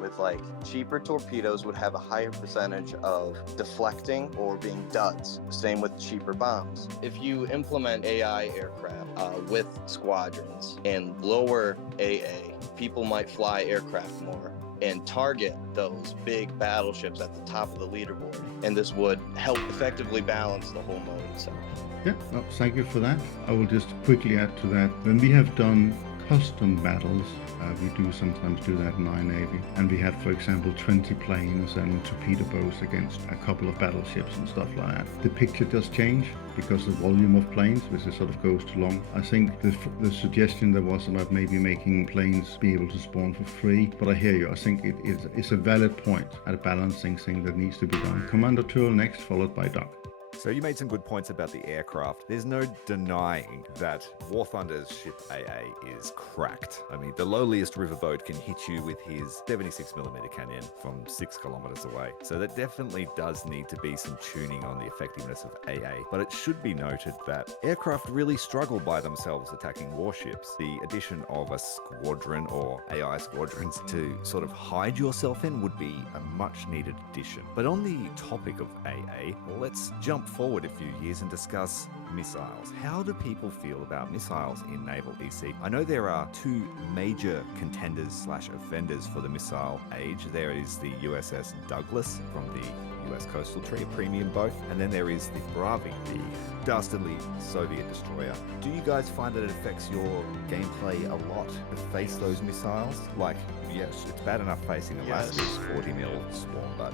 With like cheaper torpedoes would have a higher percentage of deflecting or being duds. Same with cheaper bombs. If you implement AI aircraft with squadrons and lower AA, people might fly aircraft more and target those big battleships at the top of the leaderboard. And this would help effectively balance the whole mode itself. Yeah, no, thank you for that. I will just quickly add to that. When we have done custom battles, we do sometimes do that in iNAVY, and we have, for example, 20 planes and torpedo boats against a couple of battleships and stuff like that. The picture does change because the volume of planes, which is sort of goes too long. I think the suggestion there was about maybe making planes be able to spawn for free, but I hear you. I think it's a valid point at a balancing thing that needs to be done. Commander Tyrrell next, followed by Doc. So you made some good points about the aircraft. There's no denying that Warthunder's ship AA is cracked. I mean, the lowliest riverboat can hit you with his 76mm cannon from 6 kilometers away. So that definitely does need to be some tuning on the effectiveness of AA. But it should be noted that aircraft really struggle by themselves attacking warships. The addition of a squadron or AI squadrons to sort of hide yourself in would be a much needed addition. But on the topic of AA, let's jump forward a few years and discuss missiles. How do people feel about missiles in Naval EC? I know there are two major contenders/offenders for the missile age. There is the USS Douglas from the US Coastal Tree, a premium boat, and then there is the Bravi, the dastardly Soviet destroyer. Do you guys find that it affects your gameplay a lot to face those missiles? Like, yes, it's bad enough facing the last 40 mil swarm, but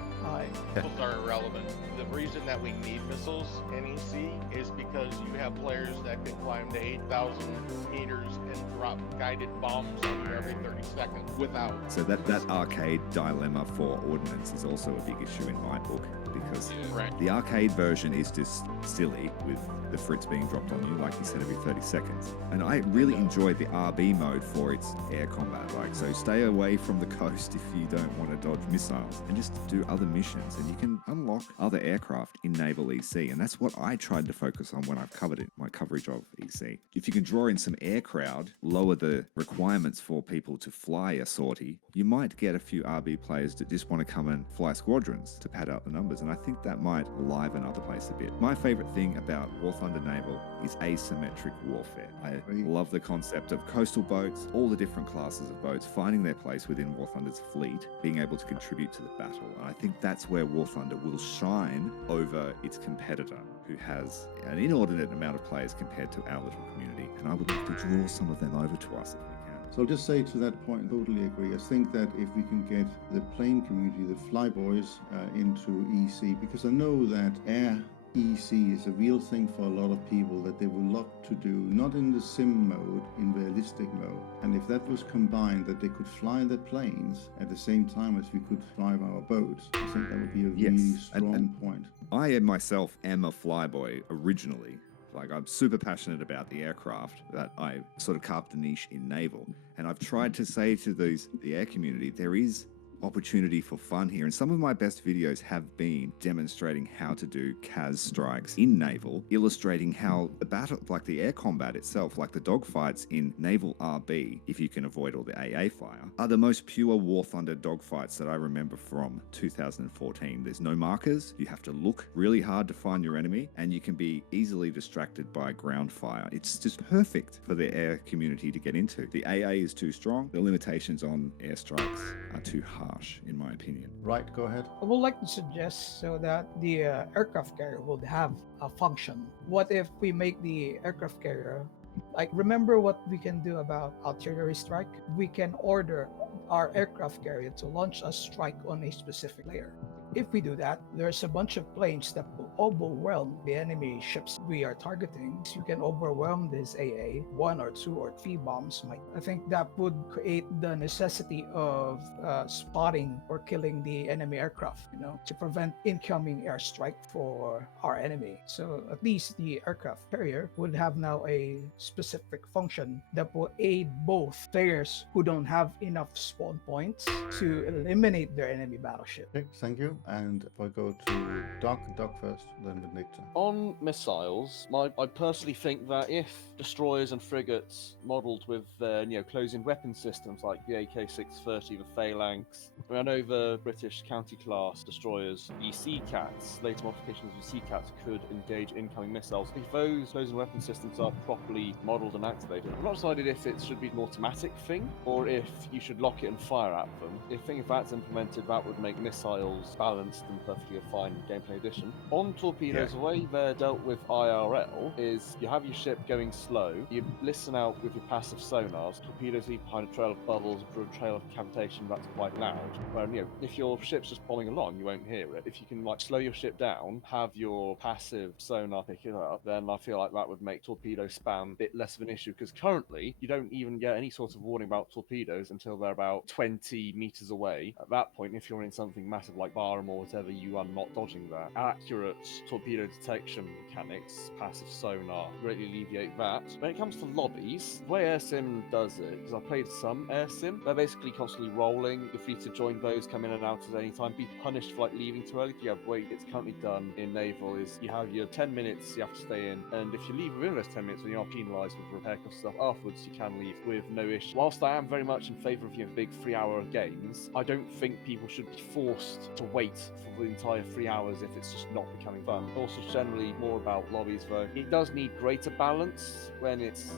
Missiles are irrelevant. The reason that we need missiles in EC is because you have players that can climb to 8,000 meters and drop guided bombs on you every 30 seconds without. So that arcade dilemma for ordnance is also a big issue in my book, because the arcade version is just silly with the Fritz being dropped on you, like you said, every 30 seconds. And I really enjoyed the RB mode for its air combat. Like, so stay away from the coast if you don't want to dodge missiles, and just do other missions, and you can unlock other aircraft in Naval EC. And that's what I tried to focus on when I've covered it, my coverage of EC. If you can draw in some air crowd, lower the requirements for people to fly a sortie, you might get a few RB players that just want to come and fly squadrons to pad out the numbers. And I think that might liven up the place a bit. My favorite thing about Warthunder Naval is asymmetric warfare. I love the concept of coastal boats, all the different classes of boats finding their place within Warthunder's fleet, being able to contribute to the battle. And I think that's where Warthunder will shine over its competitor, who has an inordinate amount of players compared to our little community. And I would like to draw some of them over to us if we can. So I'll just say to that point, totally agree. I think that if we can get the plane community, the flyboys, into EC, because I know that air EC is a real thing for a lot of people that they will love to do, not in the sim mode, in realistic mode. And if that was combined, that they could fly their planes at the same time as we could drive our boats, I think that would be a really strong point. I myself am a flyboy originally. Like, I'm super passionate about the aircraft, that I sort of carved a niche in naval. And I've tried to say to the air community, there is opportunity for fun here, and some of my best videos have been demonstrating how to do CAS strikes in naval, illustrating how the battle, like the air combat itself, like the dogfights in Naval RB, if you can avoid all the AA fire, are the most pure Warthunder dogfights that I remember from 2014. There's no markers, you have to look really hard to find your enemy, and you can be easily distracted by ground fire. It's just perfect for the air community to get into. The AA is too strong, the limitations on airstrikes are too harsh, in my opinion. Right, go ahead. I would like to suggest so that the aircraft carrier would have a function. What if we make the aircraft carrier, like, remember what we can do about artillery strike? We can order our aircraft carrier to launch a strike on a specific layer. If we do that, there's a bunch of planes that will overwhelm the enemy ships we are targeting. So you can overwhelm this AA, 1 or 2 or 3 bombs. I think that would create the necessity of spotting or killing the enemy aircraft, to prevent incoming airstrike for our enemy. So at least the aircraft carrier would have now a specific function that will aid both players who don't have enough spawn points to eliminate their enemy battleship. Okay, thank you. And if I go to Doc first, then with Victor. On missiles, I personally think that if destroyers and frigates modelled with their closing weapon systems like the AK-630, the Phalanx, I know the British county class destroyers, the Sea Cats, later modifications of the Sea Cats could engage incoming missiles. If those closing weapon systems are properly modelled and activated, I'm not decided if it should be an automatic thing or if you should lock it and fire at them. If that's implemented, that would make missiles balanced and perfectly a fine gameplay addition. On torpedoes, the way they're dealt with IRL is you have your ship going slow, you listen out with your passive sonars, torpedoes leave behind a trail of bubbles or a trail of cavitation that's quite loud. Where, if your ship's just bombing along, you won't hear it. If you can slow your ship down, have your passive sonar pick it up, then I feel like that would make torpedo spam a bit less of an issue, because currently you don't even get any sort of warning about torpedoes until they're about 20 meters away. At that point, if you're in something massive like Barham or whatever, you are not dodging that. Accurate torpedo detection mechanics, passive sonar, greatly alleviate that. When it comes to lobbies, the way AirSim does it, because I've played some AirSim, they're basically constantly rolling. You're free to join those, come in and out at any time, be punished for leaving too early. The way it's currently done in Naval is you have your 10 minutes you have to stay in, and if you leave within those 10 minutes when you are penalised with repair cost stuff afterwards, you can leave with no issue. Whilst I am very much in favour of big 3-hour games, I don't think people should be forced to wait for the entire 3 hours if it's just not becoming having fun. Also, generally more about lobbies, though. It does need greater balance when it's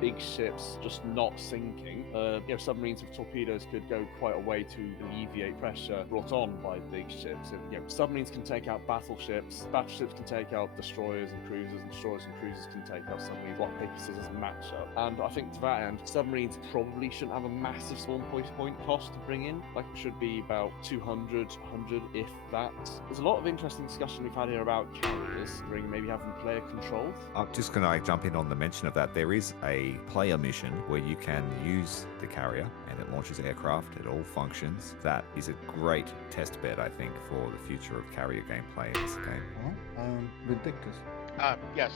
big ships just not sinking. Submarines with torpedoes could go quite a way to alleviate pressure brought on by big ships. Submarines can take out battleships. Battleships can take out destroyers and cruisers, and destroyers and cruisers can take out submarines. Rock, paper, scissors matchup. And I think to that end, submarines probably shouldn't have a massive spawn point cost to bring in. Like, it should be about 200, 100, if that. There's a lot of interesting discussion we've had here about carriers, maybe having player control. I'm just going to jump in on the mention of that. There is a player mission where you can use the carrier and it launches aircraft. It all functions. That is a great test bed, I think, for the future of carrier gameplay in this game. Ridiculous. Yes.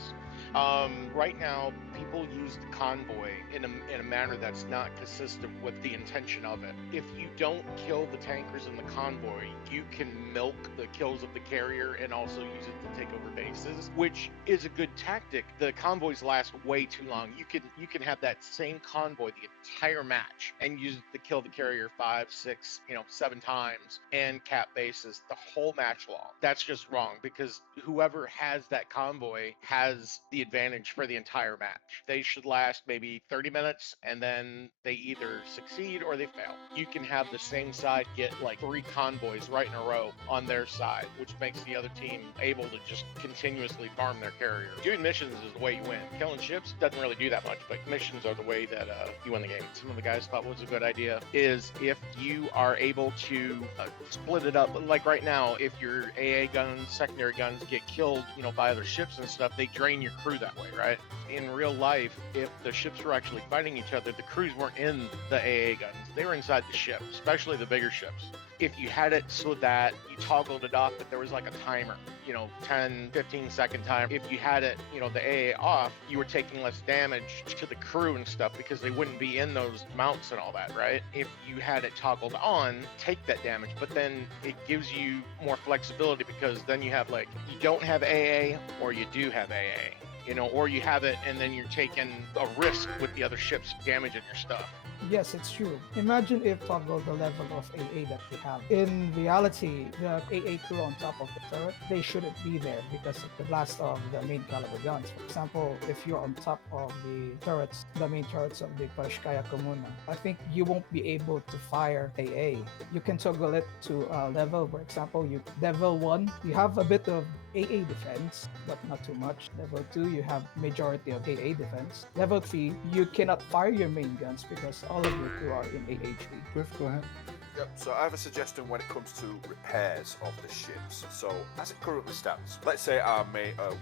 Right now, people use the convoy in a manner that's not consistent with the intention of it. If you don't kill the tankers in the convoy, you can milk the kills of the carrier and also use it to take over bases, which is a good tactic. The convoys last way too long. You can have that same convoy the entire match and use it to kill the carrier 5, 6, 7 times and cap bases the whole match long. That's just wrong, because whoever has that convoy has the advantage for the entire match. They should last maybe 30 minutes and then they either succeed or they fail. You can have the same side get like 3 convoys right in a row on their side, which makes the other team able to just continuously farm their carrier. Doing missions is the way you win. Killing ships doesn't really do that much, but missions are the way that you win the game. Some of the guys thought was a good idea is if you are able to split it up. Like right now, if your AA guns, secondary guns get killed, by other ships and stuff, they drain your crew that way, right? In real life, if the ships were actually fighting each other, the crews weren't in the AA guns. They were inside the ship, especially the bigger ships. If you had it so that you toggled it off, that there was like a timer, 10, 15 second time. If you had it, the AA off, you were taking less damage to the crew and stuff because they wouldn't be in those mounts and all that, right? If you had it toggled on, take that damage, but then it gives you more flexibility because then you have you don't have AA or you do have AA, or you have it and then you're taking a risk with the other ships damaging your stuff. Yes, it's true. Imagine if toggle the level of AA that we have. In reality, the AA crew on top of the turret, they shouldn't be there because of the blast of the main caliber guns. For example, if you're on top of the turrets, the main turrets of the Parashkaya Komuna, I think you won't be able to fire AA. You can toggle it to a level, for example, level 1, you have a bit of AA defense, but not too much. Level 2, you have majority of AA defense. Level 3, you cannot fire your main guns because all of your crew are in AHD. Griff, go ahead. Yep, so I have a suggestion when it comes to repairs of the ships. So, as it currently stands, let's say our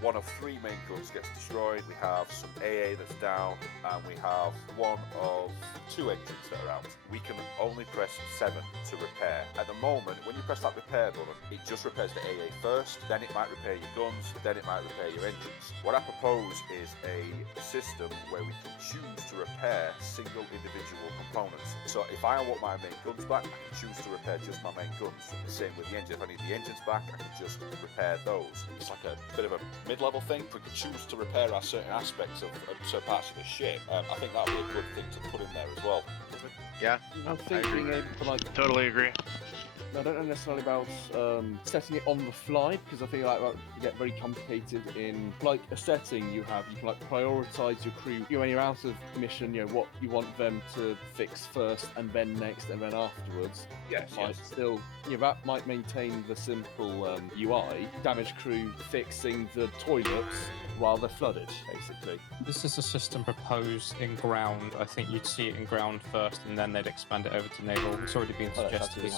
one of 3 main guns gets destroyed, we have some AA that's down, and we have one of 2 engines that are out. We can only press 7 to repair. At the moment, when you press that repair button, it just repairs the AA first, then it might repair your guns, then it might repair your engines. What I propose is a system where we can choose to repair single individual components. So if I want my main guns back, I can choose to repair just my main guns. The same with the engine. If I need the engines back, I can just repair those. It's like a bit of a mid-level thing. If we could choose to repair our certain aspects of certain parts of the ship, I think that would be a good thing to put in there as well. Yeah, I think being able to totally agree. I don't know necessarily about setting it on the fly, because I feel like you get very complicated in a setting you can prioritize your crew. When you're out of mission, what you want them to fix first, and then next, and then afterwards. Yes. Still, that might maintain the simple UI. Damaged crew fixing the toilets while they're flooded, basically. This is a system proposed in ground. I think you'd see it in ground first, and then they'd expand it over to naval. It's already been suggested.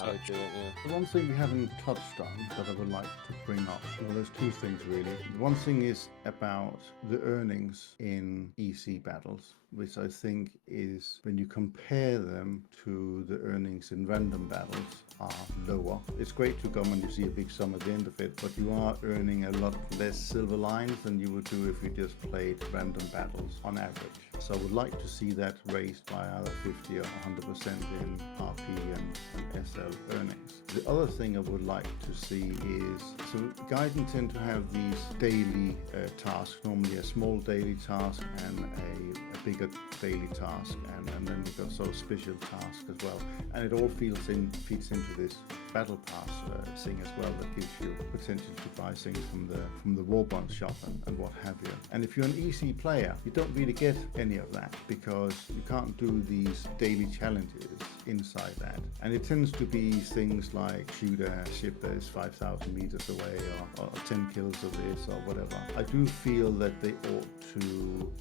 The one thing we haven't touched on that I would like to bring up, there's 2 things really. One thing is about the earnings in EC battles, which I think is, when you compare them to the earnings in random battles, are lower. It's great to come and you see a big sum at the end of it, but you are earning a lot less silver lines than you would do if you just played random battles on average. So I would like to see that raised by either 50 or 100% in RP and SL earnings. The other thing I would like to see is, so Gaiden tend to have these daily tasks, normally a small daily task and a bigger daily task, and then you've got sort of special tasks as well. And it all feeds into this battle pass thing as well, that gives you potential to buy things from the Warbond shop and what have you. And if you're an EC player, you don't really get any of that, because you can't do these daily challenges inside that. And it tends to be things like shoot a ship that is 5,000 meters away, or 10 kills of this, or whatever. I do feel that they ought to,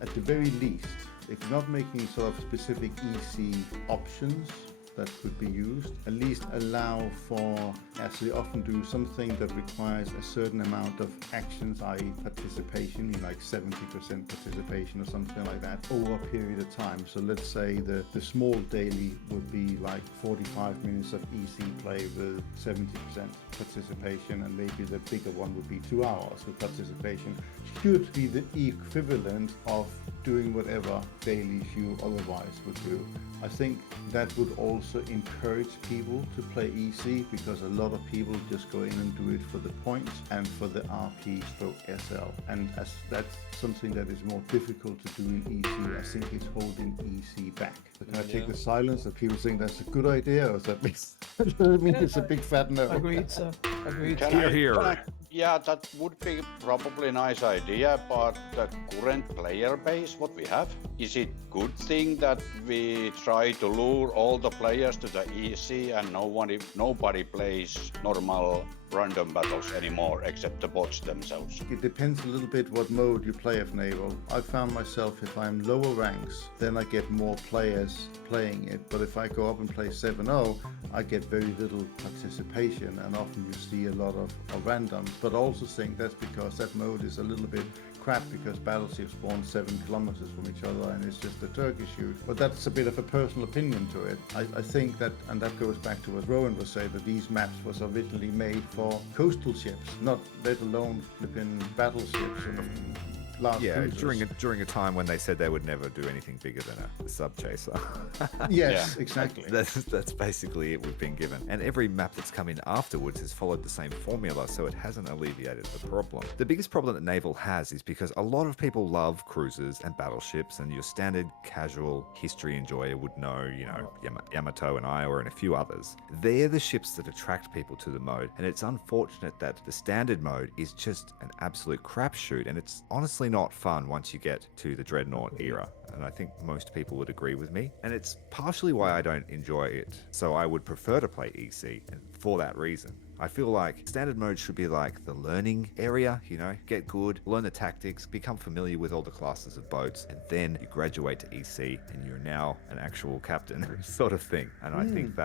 at the very least, if you're not making sort of specific EC options that could be used, at least allow for, as they often do, something that requires a certain amount of actions, i.e. participation, like 70% participation or something like that, over a period of time. So let's say the small daily would be like 45 minutes of EC play with 70% participation, and maybe the bigger one would be 2 hours with participation. Should be the equivalent of doing whatever daily you otherwise would do. I think that would also encourage people to play EC, because a lot of people just go in and do it for the points and for the RP/SL. And as that's something that is more difficult to do in EC, I think it's holding EC back. So can I take the silence that people think that's a good idea, or does that mean it's a big fat no? Agreed, sir. Agreed. Yeah, that would be probably a nice idea, but the current player base, what we have, is it good thing that we try to lure all the players to the EC and nobody plays normal random battles anymore except the bots themselves? It depends a little bit what mode you play of Naval. I found myself, if I'm lower ranks, then I get more players playing it, but if I go up and play 7-0, I get very little participation, and often you see a lot of randoms. But I also think that's because that mode is a little bit crap, because battleships spawn 7 kilometers from each other and it's just a turkey shoot. But that's a bit of a personal opinion to it. I think that, and that goes back to what Rowan was saying, that these maps was originally made for coastal ships, not let alone flipping battleships and large cruisers. during a time when they said they would never do anything bigger than a sub chaser. Yes, exactly. That's basically it we've been given. And every map that's come in afterwards has followed the same formula, so it hasn't alleviated the problem. The biggest problem that Naval has is because a lot of people love cruisers and battleships, and your standard casual history enjoyer would know, Yamato and Iowa and a few others. They're the ships that attract people to the mode, and it's unfortunate that the standard mode is just an absolute crapshoot, and it's honestly not fun once you get to the Dreadnought era. And I think most people would agree with me. And it's partially why I don't enjoy it. So I would prefer to play EC, and for that reason. I feel like standard mode should be like the learning area, get good, learn the tactics, become familiar with all the classes of boats, and then you graduate to EC and you're now an actual captain sort of thing. And I think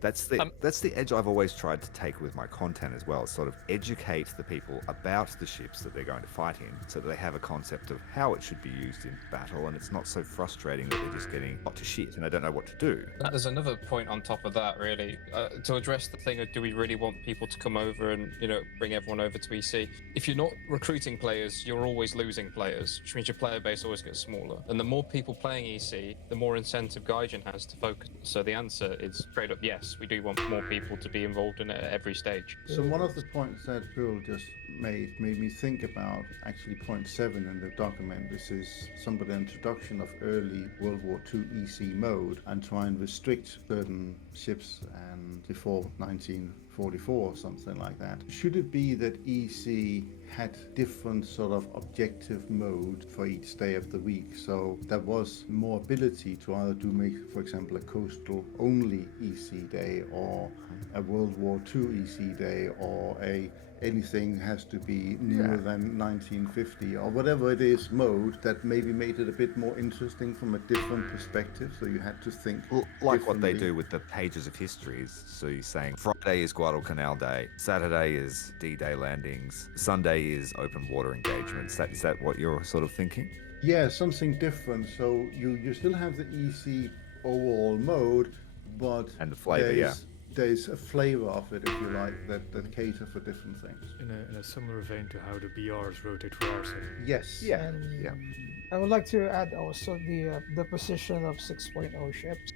that's the edge I've always tried to take with my content as well, sort of educate the people about the ships that they're going to fight in, so that they have a concept of how it should be used in battle, and it's not so frustrating that they're just getting hot to shit and they don't know what to do. There's another point on top of that, really, to address the thing of, do we really want people to come over and bring everyone over to EC? If you're not recruiting players, you're always losing players, which means your player base always gets smaller. And the more people playing EC, the more incentive Gaijin has to focus. So the answer is straight up yes, we do want more people to be involved in it at every stage. So one of the points that Bill just made me think about actually point 7 in the document. This is some of the introduction of early World War II EC mode, and try and restrict certain ships and before 1944 or something like that. Should it be that EC had different sort of objective mode for each day of the week, so there was more ability to either make, for example, a coastal only EC day, or a World War II EC day, or anything has to be newer than 1950 or whatever it is mode, that maybe made it a bit more interesting from a different perspective, so you had to think like what they do with the pages of histories. So you're saying Friday is Guadalcanal Day, Saturday is D-Day landings, Sunday is open water engagements. Is that what you're sort of thinking? Yeah, something different. So you still have the EC overall mode, but and the flavor, there's a flavor of it, if you like, that cater for different things. In a similar vein to how the BRs rotate for our side. Yes. I would like to add also the position of 6.0 ships.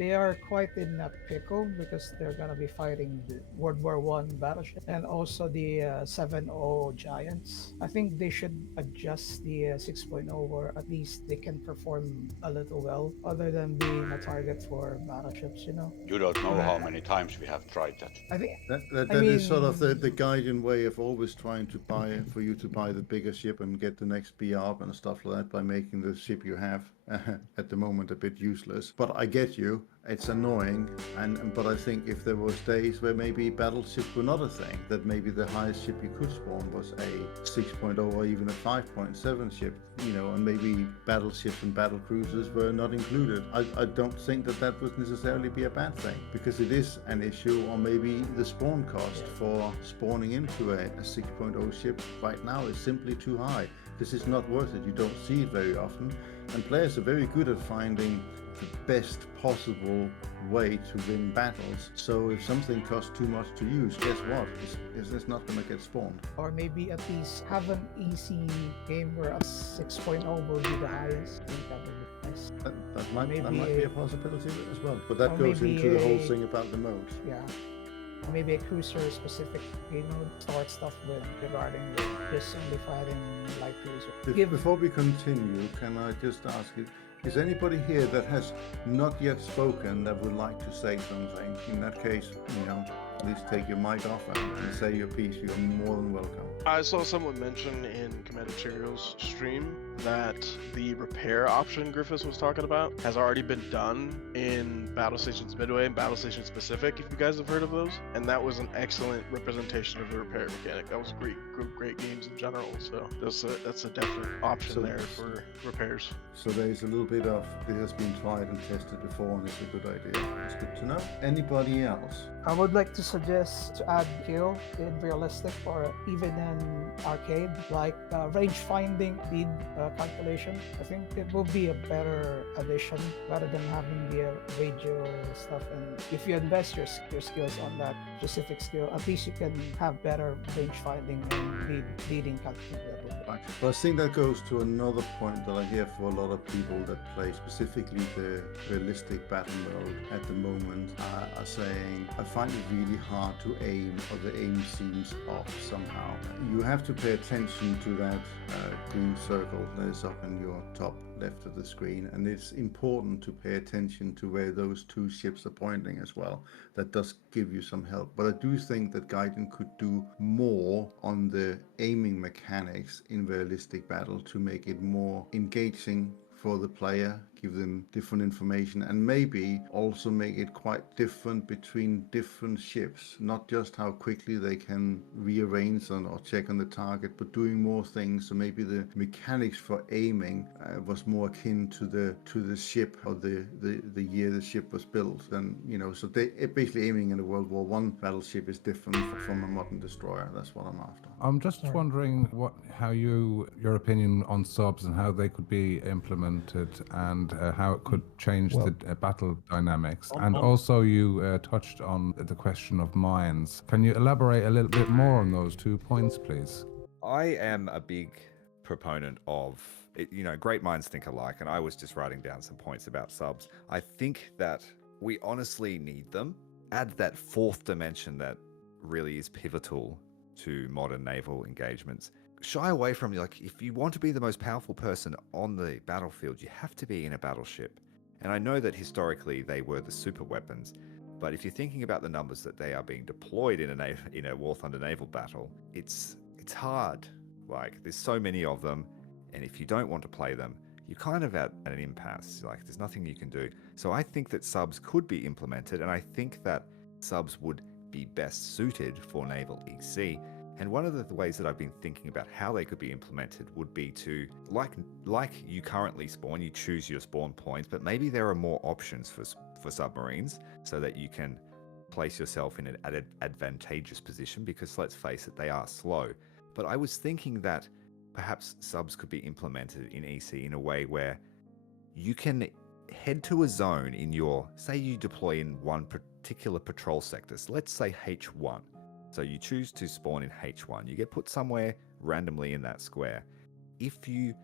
they are quite in a pickle because they're gonna be fighting the World War One battleship and also the 7.0 Giants. I think they should adjust the 6.0 or at least they can perform a little well other than being a target for battleships, you know? You don't know how many times we have tried that. I think That I is sort of the mean- Guardian way of always trying to buy, for you to buy the bigger ship and get the next BR and stuff like that by making the ship you have at the moment a bit useless. But I get you, it's annoying, but I think if there was days where maybe battleships were not a thing, that maybe the highest ship you could spawn was a 6.0 or even a 5.7 ship, you know, and maybe battleships and battle cruisers were not included. I don't think that would necessarily be a bad thing, because it is an issue, or maybe the spawn cost for spawning into a 6.0 ship right now is simply too high. This is not worth it. You don't see it very often, and players are very good at finding the best possible way to win battles. So if something costs too much to use, guess what? It's not going to get spawned. Or maybe at least have an easy game where a 6.0 will be the highest. I think that would be nice. That might be a possibility as well. But or that goes maybe into the whole a- thing about the modes. Yeah. Maybe a cruiser-specific game mode. Start stuff with regarding just only fighting light cruiser. Before we continue, can I just ask you, is anybody here that has not yet spoken that would like to say something? In that case, you know, please take your mic off and say your piece. You're more than welcome. I saw someone mention in Command Materials stream that the repair option Griffiths was talking about has already been done in Battle Stations Midway and Battle Stations Pacific, if you guys have heard of those. And that was an excellent representation of the repair mechanic. That was great games in general. So that's a definite option there for repairs. So there's a little bit of, it has been tried and tested before and it's a good idea. It's good to know. Anybody else? I would like to suggest to add skill in realistic or even in arcade, like range finding, speed calculation. I think it will be a better addition rather than having the radio stuff. And if you invest your skills on that specific skill, at least you can have better range finding and leading calculation. But I think that goes to another point that I hear for a lot of people that play specifically the realistic battle mode at the moment are saying, I find it really hard to aim, or the aim seems off somehow. You have to pay attention to that green circle that is up in your top left of the screen, and it's important to pay attention to where those two ships are pointing as well. That does give you some help, but I do think that Gaiden could do more on the aiming mechanics in realistic battle to make it more engaging for the player, give them different information, and maybe also make it quite different between different ships, not just how quickly they can rearrange or check on the target, but doing more things. So maybe the mechanics for aiming was more akin to the ship or the year the ship was built. And you know, so basically aiming in a World War One battleship is different from a modern destroyer. That's what I'm after. I'm just wondering how your opinion on subs and how they could be implemented, and how it could change the battle dynamics. And also you touched on the question of mines. Can you elaborate a little bit more on those 2 points, please? I am a big proponent of, great minds think alike, and I was just writing down some points about subs. I think that we honestly need them. Add that fourth dimension that really is pivotal to modern naval engagements. Shy away from, if you want to be the most powerful person on the battlefield, you have to be in a battleship. And I know that historically they were the super weapons, but if you're thinking about the numbers that they are being deployed in a Warthunder naval battle, it's hard. There's so many of them, and if you don't want to play them, you're kind of at an impasse. There's nothing you can do. So I think that subs could be implemented, and I think that subs would be best suited for Naval EC. And one of the ways that I've been thinking about how they could be implemented would be to, like you currently spawn, you choose your spawn points, but maybe there are more options for submarines so that you can place yourself in an advantageous position, because let's face it, they are slow. But I was thinking that perhaps subs could be implemented in EC in a way where you can head to a zone in say you deploy in one particular patrol sector, so let's say H1. So you choose to spawn in H1. You get put somewhere randomly in that square. If you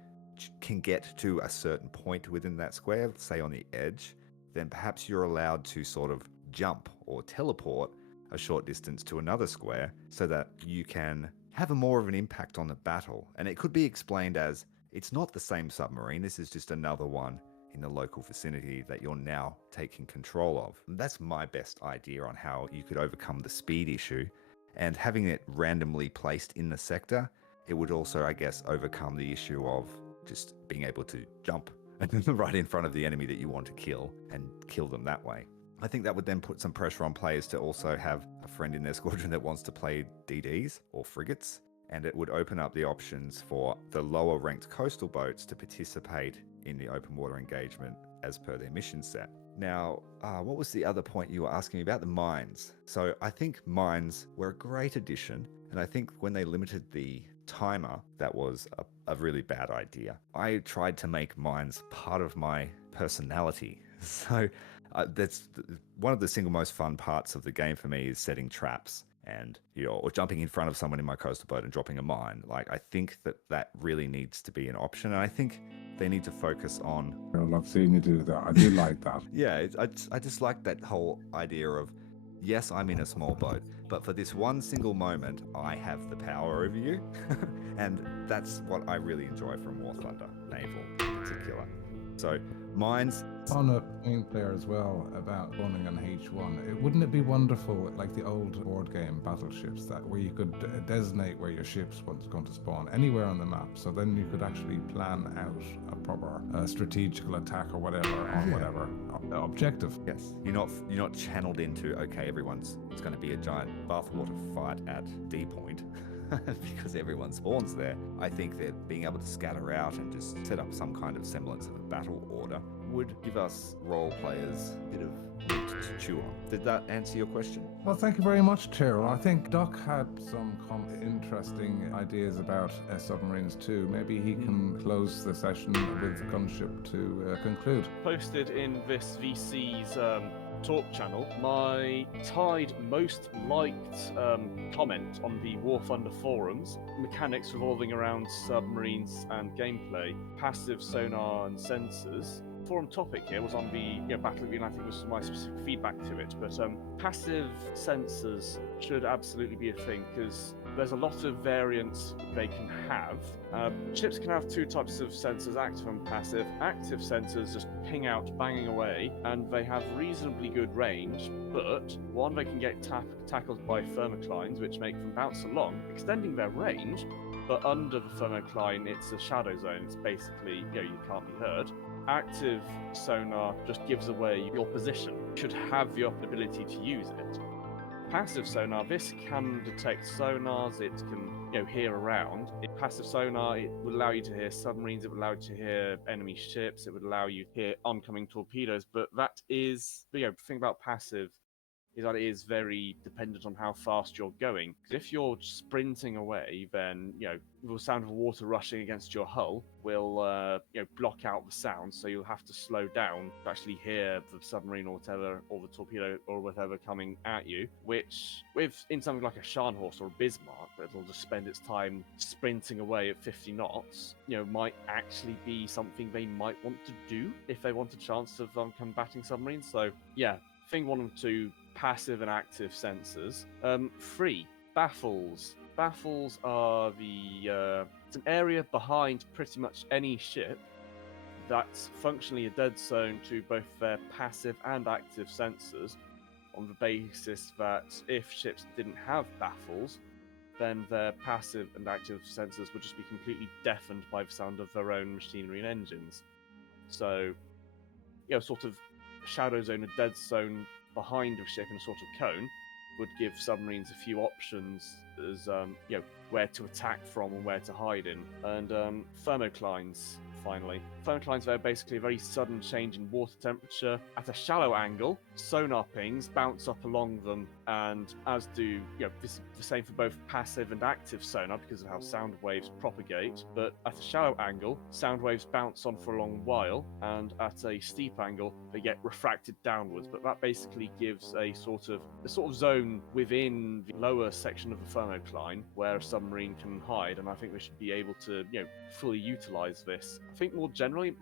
can get to a certain point within that square, say on the edge, then perhaps you're allowed to sort of jump or teleport a short distance to another square so that you can have a more of an impact on the battle. And it could be explained as, it's not the same submarine, this is just another one in the local vicinity that you're now taking control of. And that's my best idea on how you could overcome the speed issue. And having it randomly placed in the sector, it would also, I guess, overcome the issue of just being able to jump right in front of the enemy that you want to kill and kill them that way. I think that would then put some pressure on players to also have a friend in their squadron that wants to play DDs or frigates, and it would open up the options for the lower ranked coastal boats to participate in the open water engagement as per their mission set. Now, what was the other point you were asking me about? The mines. So I think mines were a great addition, and I think when they limited the timer, that was a really bad idea. I tried to make mines part of my personality. So that's one of the single most fun parts of the game for me, is setting traps and, or jumping in front of someone in my coastal boat and dropping a mine. Like, I think that really needs to be an option, and I think they need to focus on... I love seeing you do that. I do like that. Yeah, I just like that whole idea of, yes, I'm in a small boat, but for this one single moment, I have the power over you. And that's what I really enjoy from Warthunder, Naval in particular. So, mines... On a point there as well about spawning on H1, wouldn't it be wonderful, like the old board game Battleships, that where you could designate where your ships was going to spawn anywhere on the map, so then you could actually plan out a proper strategical attack or whatever on whatever objective. Yes, you're not channeled into, okay, it's going to be a giant bathwater fight at D point. Because everyone spawns there. I think that being able to scatter out and just set up some kind of semblance of a battle order would give us role players a bit of meat to chew on. Did that answer your question? Well, thank you very much, Tyrrell. I think Doc had some interesting ideas about submarines too. Maybe he can close the session with Gunship to conclude. Posted in this VC's talk channel, my tied most liked comment on the Warthunder forums, mechanics revolving around submarines and gameplay, passive sonar and sensors. Forum topic here was on the Battle Arena. I think was my specific feedback to it, but passive sensors should absolutely be a thing, because there's a lot of variants they can have. Ships can have two types of sensors, active and passive. Active sensors just ping out, banging away, and they have reasonably good range, but one, they can get tackled by thermoclines, which make them bounce along, extending their range, but under the thermocline, it's a shadow zone. It's basically, you can't be heard. Active sonar just gives away your position. You should have the ability to use it. Passive sonar, this can detect sonars, it can hear around. Passive sonar, it would allow you to hear submarines, it would allow you to hear enemy ships, it would allow you to hear oncoming torpedoes, but that is, the thing about passive is that it is very dependent on how fast you're going. If you're sprinting away, then the sound of water rushing against your hull will block out the sound, so you'll have to slow down to actually hear the submarine or whatever, or the torpedo or whatever coming at you. Which, in something like a Scharnhorst or a Bismarck, that'll just spend its time sprinting away at 50 knots, might actually be something they might want to do if they want a chance of combating submarines. So yeah, thing 1 and 2. Passive and active sensors. 3, baffles. Baffles are it's an area behind pretty much any ship that's functionally a dead zone to both their passive and active sensors, on the basis that if ships didn't have baffles, then their passive and active sensors would just be completely deafened by the sound of their own machinery and engines. So, sort of shadow zone, a dead zone behind a ship in a sort of cone would give submarines a few options as where to attack from and where to hide in. And thermoclines, finally. Thermoclines, they're basically a very sudden change in water temperature at a shallow angle. Sonar pings bounce up along them, and as do, this is the same for both passive and active sonar because of how sound waves propagate. But at a shallow angle, sound waves bounce on for a long while, and at a steep angle, they get refracted downwards. But that basically gives a sort of zone within the lower section of the thermocline where a submarine can hide, and I think they should be able to, fully utilize this. I think more generally,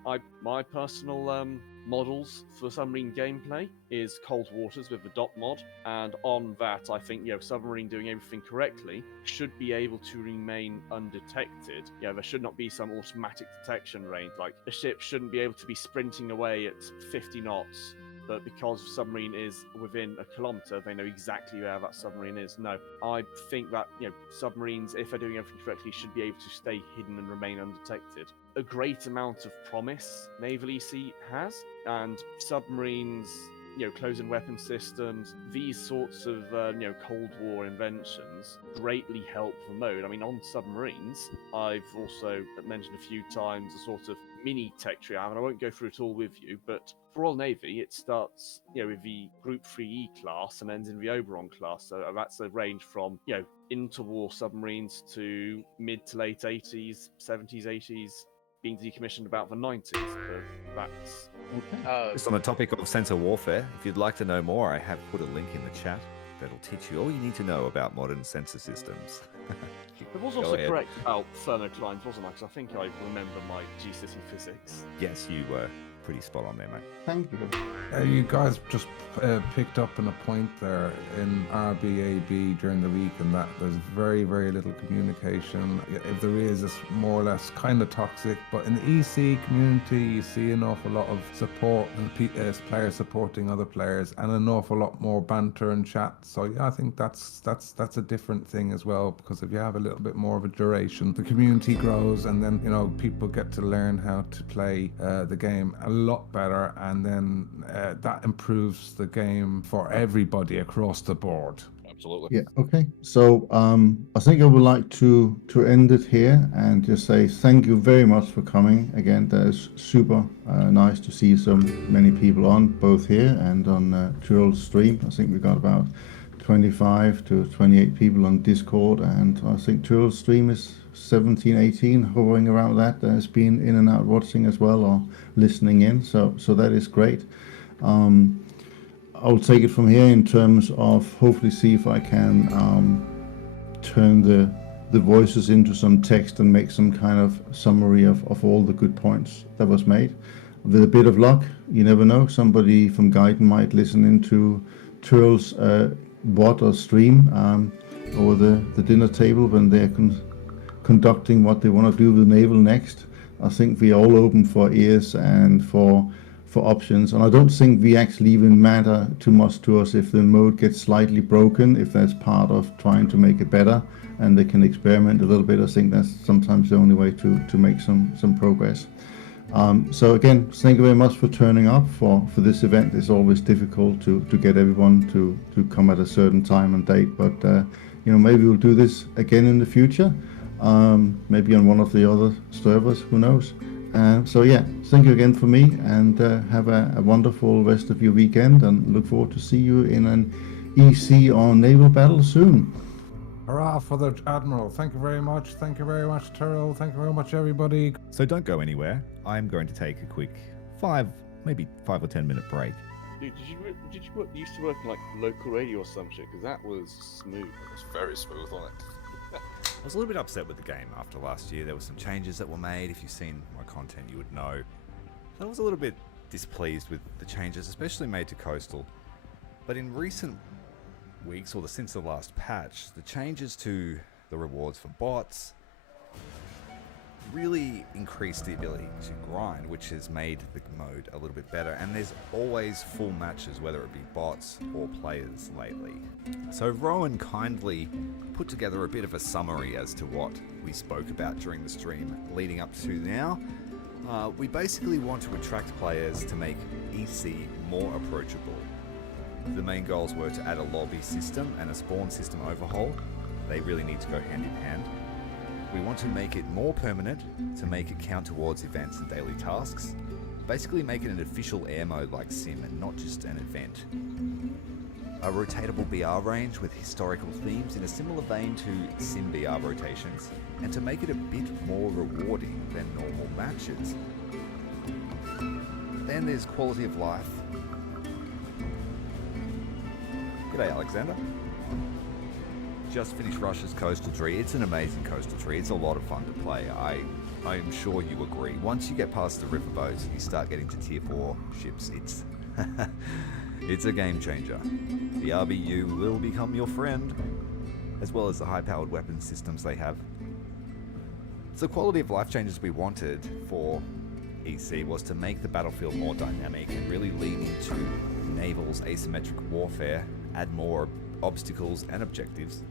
my personal models for submarine gameplay is Cold Waters with the dot mod, and on that I think submarine doing everything correctly should be able to remain undetected. There should not be some automatic detection range, like a ship shouldn't be able to be sprinting away at 50 knots, but because the submarine is within a kilometre, they know exactly where that submarine is. No, I think that submarines, if they're doing everything correctly, should be able to stay hidden and remain undetected. A great amount of promise Naval EC has, and submarines, close-in weapon systems, these sorts of Cold War inventions greatly help the mode. I mean, on submarines, I've also mentioned a few times a sort of mini tech tree. I won't go through it all with you, but for Royal Navy, it starts with the Group 3E class and ends in the Oberon class. So that's a range from interwar submarines to mid to late 80s, 70s, 80s, being decommissioned about the 90s. But that's Just on the topic of sensor warfare, if you'd like to know more, I have put a link in the chat that'll teach you all you need to know about modern sensor systems. It was also correct about thermoclines, wasn't I? Because I think I remember my GCSE physics. Yes, you were pretty spot on there, mate. Thank you. You guys just picked up on a point there in RBAB during the week, and that there's very, very little communication. If there is, it's more or less kind of toxic. But in the EC community, you see an awful lot of support and players supporting other players, and an awful lot more banter and chat. So yeah, I think that's a different thing as well, because if you have a little bit more of a duration, the community grows, and then people get to learn how to play the game a lot better, and then that improves the game for everybody across the board. Absolutely. Yeah. Okay. So I think I would like to end it here and just say thank you very much for coming again. That is super nice to see so many people on, both here and on Tyrell's stream. I think we got about 25 to 28 people on Discord, and I think Tyrell's stream is 17, 18, hovering around that has been in and out watching as well or listening in. So that is great. I'll take it from here in terms of hopefully see if I can turn the voices into some text and make some kind of summary of all the good points that was made. With a bit of luck, you never know, somebody from Gaiden might listen into Tyrell's WOD or stream over the dinner table when they're conducting what they want to do with Naval next. I think we're all open for ears and for options, and I don't think we actually even matter too much to us if the mode gets slightly broken, if that's part of trying to make it better and they can experiment a little bit. I think that's sometimes the only way to make some progress. So again, thank you very much for turning up for this event. It's always difficult to get everyone to come at a certain time and date, but maybe we'll do this again in the future, maybe on one of the other servers, who knows. So yeah, thank you again for me, and have a wonderful rest of your weekend, and look forward to see you in an EC or naval battle soon. Hurrah for the Admiral. Thank you very much. Thank you very much, Tyrell. Thank you very much, everybody. So don't go anywhere. I'm going to take a quick 5 or 10 minute break. Dude, did you used to work in like local radio or some shit? Because that was smooth. It was very smooth, wasn't it? I was a little bit upset with the game after last year. There were some changes that were made. If you've seen my content, you would know. I was a little bit displeased with the changes, especially made to Coastal. But in recent weeks, or since the last patch, the changes to the rewards for bots really increased the ability to grind, which has made the mode a little bit better, and there's always full matches, whether it be bots or players lately. So Rowan kindly put together a bit of a summary as to what we spoke about during the stream leading up to now. We basically want to attract players to make EC more approachable. The main goals were to add a lobby system and a spawn system overhaul. They really need to go hand in hand. We want to make it more permanent, to make it count towards events and daily tasks. Basically make it an official air mode like Sim and not just an event. A rotatable BR range with historical themes in a similar vein to Sim BR rotations, and to make it a bit more rewarding than normal matches. Then there's quality of life. G'day Alexander. Just finished Russia's Coastal Tree. It's an amazing coastal tree. It's a lot of fun to play. I I am sure you agree. Once you get past the riverboats and you start getting to tier 4 ships, it's it's a game changer. The RBU will become your friend, as well as the high-powered weapon systems they have. So the quality of life changes we wanted for EC was to make the battlefield more dynamic and really lean into Naval's asymmetric warfare, add more obstacles and objectives.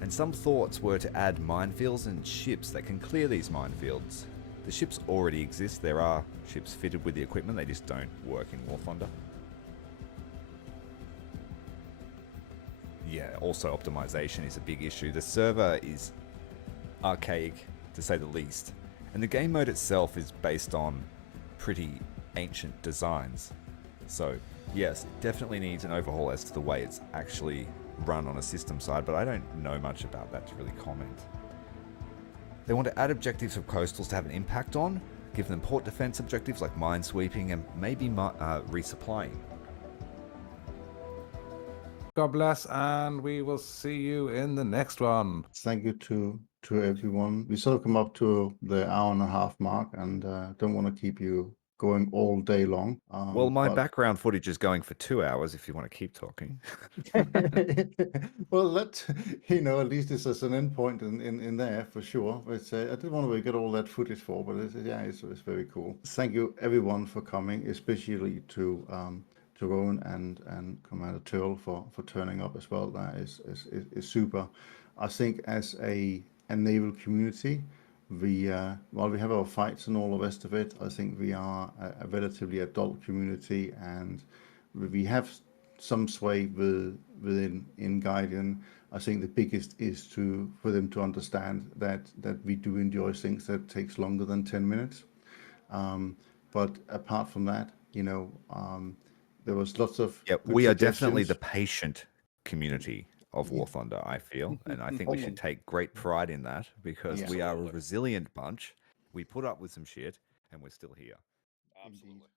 And some thoughts were to add minefields and ships that can clear these minefields. The ships already exist. There are ships fitted with the equipment, they just don't work in Warthunder. Yeah, also optimization is a big issue. The server is archaic, to say the least. And the game mode itself is based on pretty ancient designs. So, yes, it definitely needs an overhaul as to the way it's actually run on a system side, but I don't know much about that to really comment. They want to add objectives of coastals to have an impact on, give them port defense objectives like minesweeping and maybe resupplying. God bless, and we will see you in the next one. Thank you to everyone. We sort of come up to the hour and a half mark, and don't want to keep you going all day long. Well, my background footage is going for 2 hours if you want to keep talking. Well, that, at least it's as an endpoint in there for sure. But I didn't want to get all that footage for, but it's very cool. Thank you everyone for coming, especially to Rowan and Commander Turl for turning up as well. That is super. I think as a naval community, while we have our fights and all the rest of it, I think we are a relatively adult community, and we have some sway within Guardian. I think the biggest is for them to understand that we do enjoy things that takes longer than 10 minutes. But apart from that, there was lots of we are definitely the patient community of Warthunder, I feel, and I think we should take great pride in that, because we are a resilient bunch. We put up with some shit, and we're still here. Absolutely.